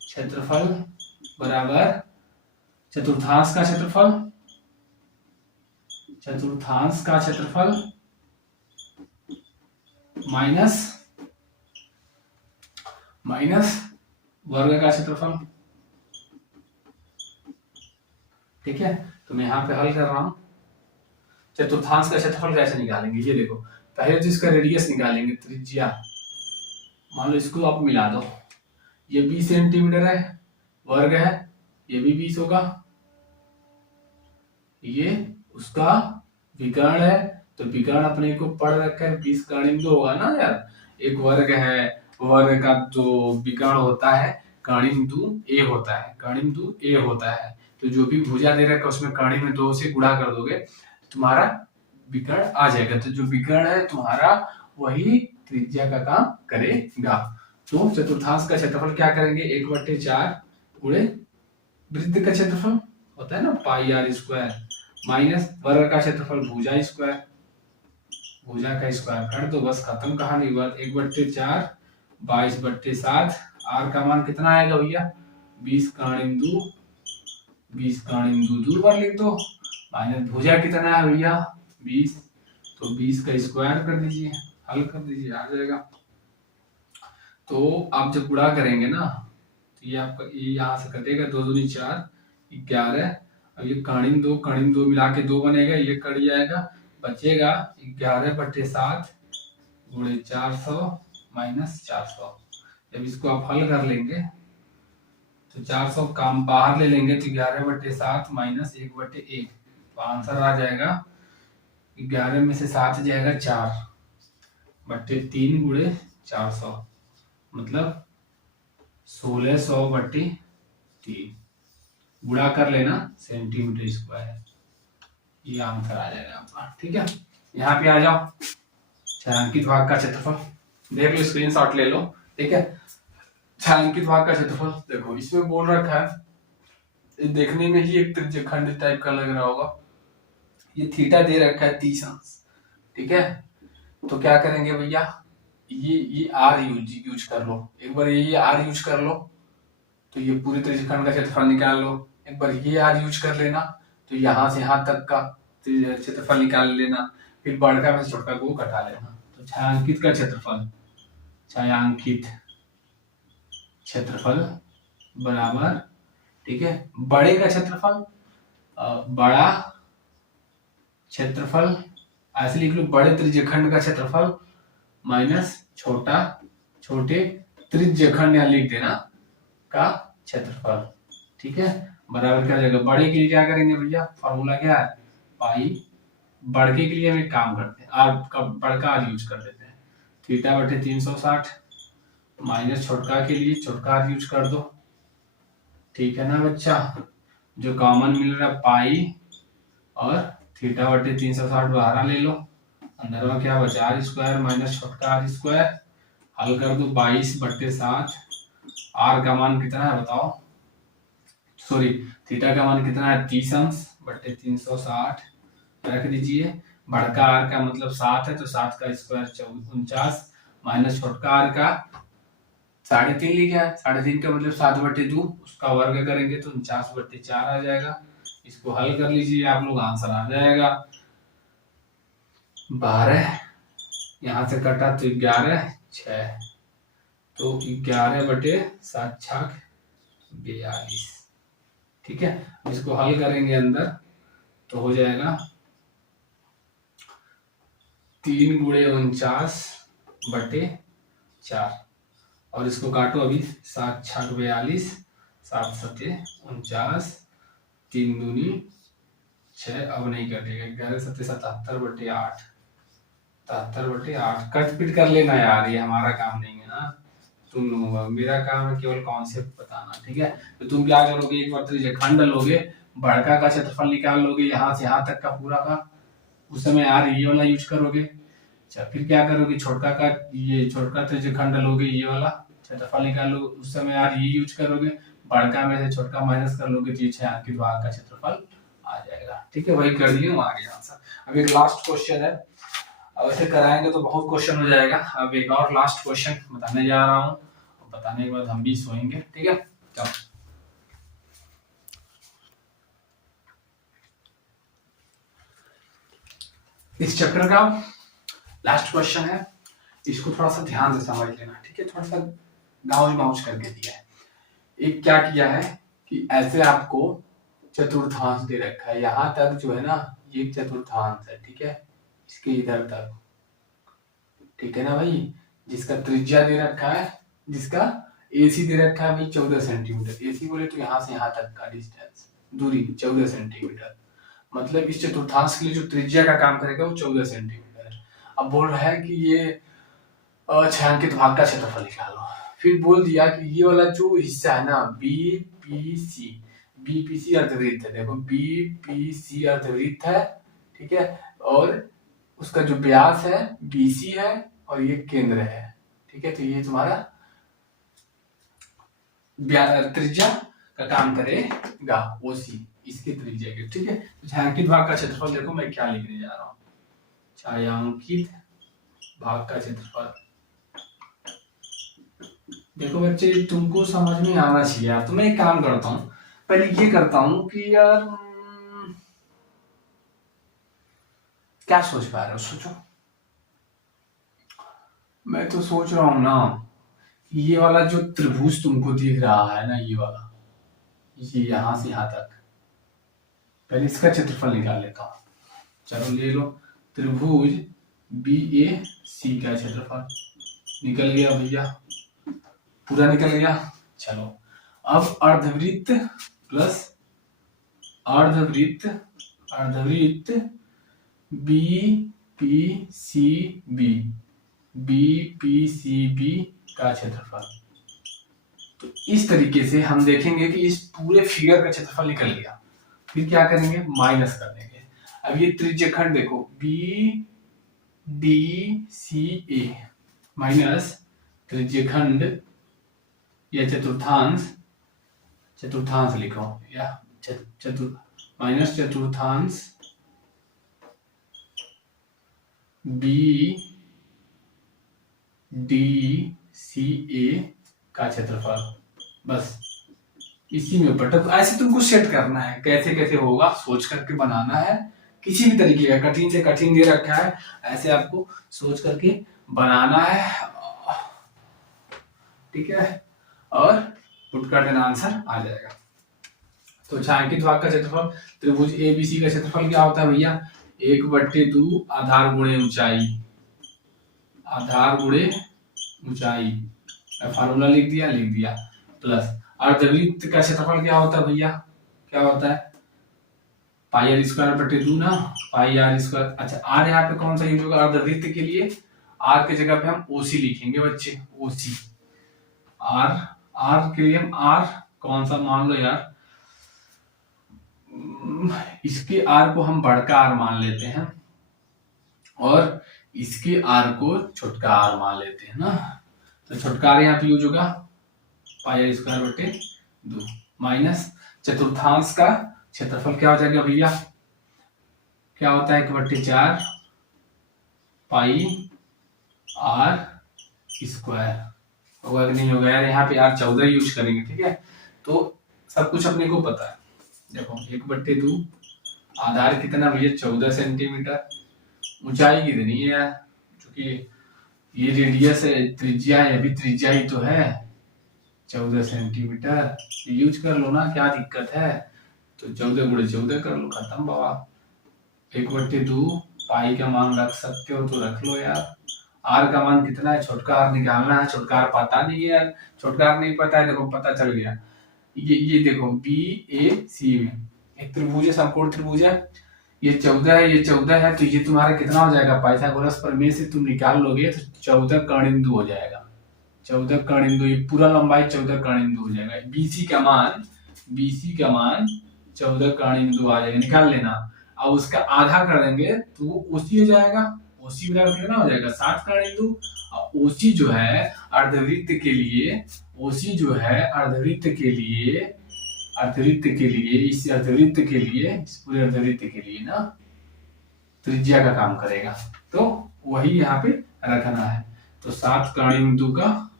क्षेत्रफल बराबर चतुर्थांश का क्षेत्रफल, चतुर्थांश का क्षेत्रफल माइनस वर्ग का क्षेत्रफल, ठीक है। तो मैं यहाँ पे हल कर रहा हूं। चतुर्थांश का क्षेत्रफल कैसे निकालेंगे, ये देखो, पहले तो इसका रेडियस निकालेंगे, त्रिज्या, मान लो इसको आप मिला दो, ये 20 सेंटीमीटर है, वर्ग है, ये भी 20 होगा, ये उसका विकर्ण है, तो विकर्ण अपने को पढ़ रखा है 20 कर्ण 2 होगा ना यार, एक वर्ग है, वर्ग का जो विकर्ण होता है कर्ण 2 a होता है, कर्ण 2 a होता है। तो जो भी भुजा दे रखा है उसमें कर्ण में 2 से गुणा कर दोगे तुम्हारा विकर्ण आ जाएगा। तो जो विकर्ण है तुम्हारा वही त्रिज्या का काम करेगा। तो चतुर्थांश का क्षेत्रफल क्या करेंगे, 1/4 गुणे वृत्त का क्षेत्रफल होता है ना पाई आर स्क्वायर, माइनस वर्ग का क्षेत्रफल भुजा स्क्वायर, भुजा का स्क्वायर कर दो, बस खत्म कहानी। 1/4 22/7, आर का मान कितना आएगा भैया 20 कर्ण 2, 20 कर्ण 2 दूर पर लिख दो, माइनस भुजा कितना है भैया 20, तो 20 का स्क्वायर कर दीजिए, हल कर दीजिए, आ जाएगा। तो आप जब गुणा करेंगे ना तो ये आपका ये यहाँ से कटेगा, 2 दूनी 4 11, अब ये कर्ण 2 मिला के 2 बनेगा, ये कट जाएगा, बचेगा 11/7 गुणे 400 माइनस 400। जब इसको आप हल कर लेंगे तो 400 काम बाहर ले लेंगे तो 11/7 माइनस 1/1, तो आंसर आ जाएगा 11 में से 7 जाएगा 4/3 गुणे 400, मतलब 1600/3, गुणा कर लेना सेंटीमीटर स्क्वायर, ये आंसर आ जाएगा आपका, ठीक है। यहाँ पे आ जाओ, छायांकित भाग का क्षेत्रफल देख लो, स्क्रीनशॉट ले लो, ठीक है। छायांकित भाग का क्षेत्रफल देखो, इसमें बोल रखा है, देखने में ही एक त्रिज्यखंड टाइप का लग रहा होगा, ये थीटा दे रखा है 30 अंश, ठीक है। तो क्या करेंगे भैया, ये आर यूज कर लो, एक बार ये आर यूज कर लो, तो ये पूरी त्रिज्यखंड का क्षेत्रफल निकाल लो, एक बार ये आर यूज कर लेना, तो यहाँ से यहाँ तक का क्षेत्रफल निकाल लेना, फिर बड़का में छोटका को घटा लेना। तो छायांकित का क्षेत्रफल, छायांकित क्षेत्रफल बराबर, ठीक है, बड़े का क्षेत्रफल, बड़ा क्षेत्रफल ऐसे लिख लो, बड़े त्रिज्यखंड का क्षेत्रफल माइनस छोटे त्रिज्यखंड यहाँ लिख देना का क्षेत्रफल, ठीक है, बराबर क्या जाएगा। बड़े के लिए क्या करेंगे भैया, फॉर्मूला क्या है पाई, बड़के के लिए हम एक काम करते हैं, आर का बड़का आर यूज कर देते हैं, θ/360 माइनस छोटका के लिए छोटका आर यूज कर दो, ठीक है ना बच्चा। जो कॉमन मिल रहा है पाई और थीटा बटे 360 बाहर ले लो, अंदर में क्या बचा आर स्क्वायर माइनस छोटका आर स्क्वायर, हल कर दो 22/7। आर का मान कितना है बताओ, सॉरी थीटा का मान कितना है 30 अंश बटे 360 रख दीजिए, बड़का आर का मतलब 7 है तो 7 का स्क्वायर 49 माइनस छोटका आर का 3.5 लिखा है, 3.5 का मतलब 7/2, उसका वर्ग करेंगे तो 49/4 आ जाएगा। इसको हल कर लीजिए आप लोग, आंसर आ जाएगा 12, यहाँ से कटा तो 11 6, तो 11/7×42। ठीक है, इसको हल करेंगे अंदर तो हो जाएगा 3×49/4, और इसको काटो अभी 7×6=42, 7×7=49, 3×2=6, अब नहीं कटेगा, 11×7=77/8, 77/8 कट पिट कर लेना यार, ये हमारा काम नहीं है ना, तुम लोगों का, मेरा काम है केवल कॉन्सेप्ट बताना। ठीक है, तो तुम क्या करोगे, एक बार त्रिज्या खंड लोगे, बड़का का क्षेत्रफल निकाल लोगे यहाँ से यहाँ तक का पूरा का, उस समय यार ये वाला यूज करोगे। अच्छा फिर क्या करोगे, छोटका का ये छोटका त्रिज्या खंड लोगे, ये वाला क्षेत्रफल निकाल लोगे, उस समय यार ये यूज करोगे, बड़का में से छोटका माइनस कर लोगे तो ये छायांकित भाग का क्षेत्रफल आ जाएगा। ठीक है, वही कर दिए, आ गया आंसर। अब एक लास्ट क्वेश्चन है, अब ऐसे कराएंगे तो बहुत क्वेश्चन हो जाएगा। अब एक और लास्ट क्वेश्चन बताने जा रहा हूँ, बताने के बाद हम भी सोएंगे। ठीक है, चलो इस चैप्टर का लास्ट क्वेश्चन है, इसको थोड़ा सा ध्यान से समझ लेना। ठीक है, थोड़ा सा गाउज माउज करके दिया है। एक क्या किया है कि ऐसे आपको चतुर्थांश दे रखा है, यहाँ तक जो है ना ये चतुर्थांश है। ठीक है, इसके इधर तक, ठीक है ना भाई, जिसका त्रिज्या दे रखा है, जिसका एसी दे रखा है भाई 14 सेंटीमीटर, एसी बोले तो यहाँ से यहाँ तक का डिस्टेंस, दूरी 14 सेंटीमीटर, मतलब इस चतुर्थांश के लिए जो त्रिज्या का काम करेगा वो 14 सेंटीमीटर है। अब बोल रहा है कि ये छायांकित भाग का क्षेत्रफल निकालो, फिर बोल दिया कि ये वाला जो हिस्सा है ना बीपीसी, बीपीसी अर्धवृत्त है, देखो बीपीसी अर्धवृत्त है। ठीक है, और उसका जो व्यास है बीसी है और ये केंद्र है। ठीक है, तो ये तुम्हारा त्रिज्या का काम करेगा ओसी, इसकी त्रिज्या के। ठीक है, तो छायांकित भाग का क्षेत्रफल देखो मैं क्या लिखने जा रहा हूँ, छायांकित भाग का क्षेत्रफल। देखो बच्चे तुमको समझ में आना चाहिए यार, तो मैं एक काम करता हूँ, पहले ये करता हूँ कि यार क्या सोच पा रहे हो, सोचो। मैं तो सोच रहा हूँ ना, ये वाला जो त्रिभुज तुमको दिख रहा है ना, ये वाला, ये यहां से यहां तक, पहले इसका क्षेत्रफल निकाल लेता हूँ। चलो ले लो, त्रिभुज बी ए सी का क्षेत्रफल निकल गया भैया, पूरा निकल गया। चलो अब अर्धवृत्त प्लस अर्धवृत्त, अर्धवृत्त B P C B, B P C B का क्षेत्रफल। तो इस तरीके से हम देखेंगे कि इस पूरे फिगर का क्षेत्रफल निकल गया, फिर क्या करेंगे माइनस कर देंगे। अब ये त्रिज्यखंड देखो बी डी सी ए माइनस त्रिज्यखंड या चतुर्थांश, चतुर्थांश लिखो या माइनस चतुर्थांश बी डी सी ए का क्षेत्रफल, बस इसी में बट ऐसे तुमको सेट करना है, कैसे कैसे होगा सोच करके बनाना है, किसी भी तरीके का, कठिन से कठिन दे रखा है ऐसे आपको सोच करके बनाना है। ठीक है, और पुट कर देना, आंसर आ जाएगा। तो छायांकित भाग का क्षेत्रफल त्रिभुज एबीसी का क्षेत्रफल क्या होता है भैया, 1/2 आधार गुणे ऊंचाई, आधार गुणे ऊंचाई, फार्मूला लिख दिया प्लस अर्धवृत्त का क्षेत्रफल क्या होता है भैया, क्या होता है पाई आर स्क्वायर बटे 2 ना, पाई आर स्क्वायर। अच्छा आर यहाँ पे कौन सा यूज होगा अर्धवृत्त के लिए, आर के जगह पे हम ओसी लिखेंगे बच्चे, ओसी। आर आर के लिए हम आर कौन सा मान लो यार, इसके आर को हम बड़का आर मान लेते हैं और इसके आर को छोटका आर मान लेते हैं ना। तो छोटका आर यहाँ पे यूज होगा पाई स्क्वायर बटे 2 माइनस चतुर्थांश का क्षेत्रफल क्या हो जाएगा भैया, क्या होता है 1/4 पाई आर स्क्वायर। होगा कि नहीं होगा यार, यहाँ पे आर 14 यूज करेंगे, ठीक है। तो सब कुछ अपने को पता है। देखो 1/2 आधार कितना भैया 14 सेंटीमीटर, ऊंचाई कितनी है यार, क्योंकि ये रेडियस है, त्रिज्या है, अभी त्रिज्या ही तो है 14 सेंटीमीटर, यूज कर लो ना, क्या दिक्कत है। तो 14 × 14 कर लो, खत्म बाबा। 1/2 पाई का मान रख सकते हो तो रख लो यार। आर का मान कितना है, छोटका आर निकालना है, छोटका आर पता नहीं है यार, छोटका आर नहीं पता है, देखो पता चल गया। ये देखो BAC में एक त्रिभुज है, समकोण त्रिभुज है, ये 14 है, ये 14 है, तो ये तुम्हारा कितना हो जाएगा, पाइथागोरस प्रमेय से तुम निकाल लोगे तो 14 कर्णबिंदु हो जाएगा। 14 कर्णबिंदु, ये पूरा लंबाई 14 कर्णबिंदु हो जाएगा। BC का मान 14 कर्णबिंदु आ जाएगा, निकाल लेना। अब उसका आधा कर देंगे तो OC हो जाएगा। OC बराबर कितना हो जाएगा 60 कर्णबिंदु। OC जो है अर्धवृत्त के लिए, OC जो है अर्धवृत्त के लिए, इस अर्धवृत्त के लिए, इस पूरे अर्धवृत्त के लिए ना त्रिज्या का काम करेगा, तो वही यहाँ पे रखना है। तो 7 कर्णबिंदु का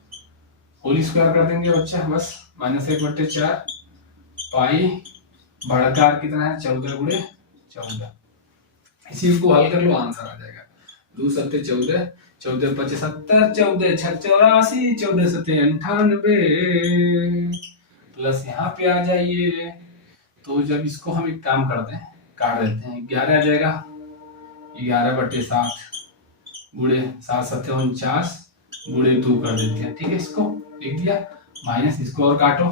होल स्क्वायर कर देंगे बच्चा, बस -1/4 पाई बड़ा आर कितना है 14 × 14। इसी को हल कर लो, आंसर आ जाएगा 2 × 7 = 14, 14 × 5 = 70, 14 × 6 = 84, 14 × 7 = 98 प्लस यहाँ पे आ जाइए। तो जब इसको हम एक काम करते हैं, काट देते हैं, 11 आ जाएगा, 11/7 × 7 = 49 × 2 कर देते हैं, ठीक है। इसको लिख दिया, माइनस इसको और काटो,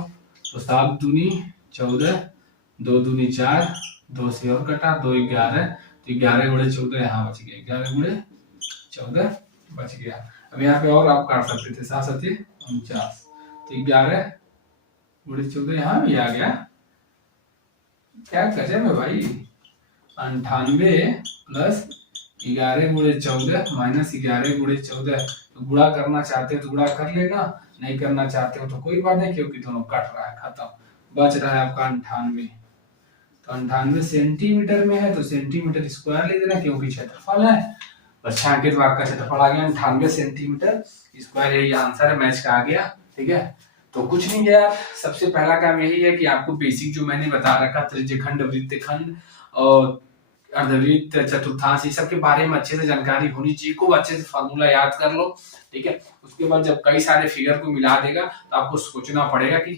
तो 7 दूनी 14, 2 दूनी 4, 2 से और कटा, 2 11, तो 11 × 14 यहाँ बच गया, 11 × 14 बच गया। अब यहाँ पे और आप काट सकते थे, 7 × 7 = 49, तो 11 × 14 यहाँ भी आ गया, क्या गजब है भाई। 98 प्लस 11 × 14 माइनस 11 × 14, तो गुणा करना चाहते हो तो गुणा कर लेना, नहीं करना चाहते हो तो कोई बात नहीं, क्योंकि दोनों कट रहा है, खत्म। बच रहा है आपका 98, तो 98 सेंटीमीटर में है, तो सेंटीमीटर स्क्वायर ले देना, क्योंकि क्षेत्रफल है। बच्चा अंकित तो आपका क्षेत्रफल आ गया 98 सेंटीमीटर स्क्वायर, यही आंसर है, मैच का आ गया, ठीक है। तो कुछ नहीं है, सबसे पहला काम यही है कि आपको बेसिक जो मैंने बता रखा, त्रिज्यखंड, वृत्तखंड और अर्धवृत्त, चतुर्थांश, ये सब के बारे में अच्छे से जानकारी होनी चाहिए, खूब अच्छे से फार्मूला याद कर लो, ठीक है। उसके बाद जब कई सारे फिगर को मिला देगा तो आपको सोचना पड़ेगा कि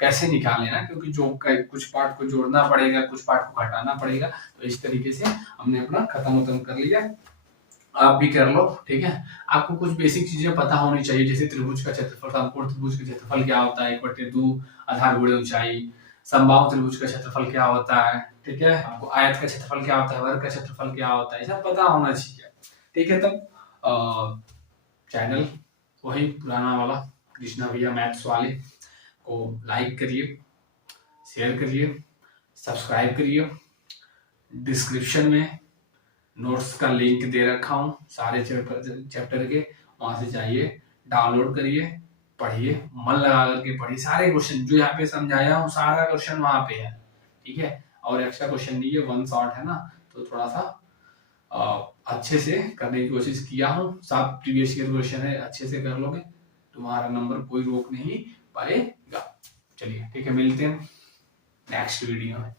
कैसे निकालें ना, क्योंकि जो कुछ पार्ट को जोड़ना पड़ेगा, कुछ पार्ट को घटाना पड़ेगा। तो इस तरीके से हमने अपना खत्म कर लिया, आप भी कर लो, ठीक है। आपको कुछ बेसिक चीजें पता होनी चाहिए, जैसे त्रिभुज का क्षेत्रफल, समकोण त्रिभुज का क्षेत्रफल क्या होता है, 1/2 आधार गुणे ऊंचाई, समबाहु त्रिभुज का क्षेत्रफल क्या होता है, ठीक है। आपको आयत का क्षेत्रफल क्या होता है, वर्ग का क्षेत्रफल क्या होता है, सब पता होना चाहिए, ठीक है। तब चैनल वही पुराना वाला कृष्णा भैया मैथ्स वाले को लाइक करिए, शेयर करिए, सब्सक्राइब करिए। डिस्क्रिप्शन में नोट्स का लिंक दे रखा हूँ सारे चैप्टर के, वहां से जाइए, डाउनलोड करिए, पढ़िए, मन लगा करके पढ़िए। सारे क्वेश्चन जो यहाँ पे समझाया हूँ, सारा क्वेश्चन वहां पे है, ठीक है। और एक्स्ट्रा क्वेश्चन नहीं है, 1 शॉट है ना, तो थोड़ा सा अच्छे से करने की कोशिश किया हूँ। सब प्रीवियस ईयर क्वेश्चन है, अच्छे से कर लोगे तुम्हारा नंबर कोई रोक नहीं पाएगा। चलिए ठीक है, मिलते हैं नेक्स्ट वीडियो में।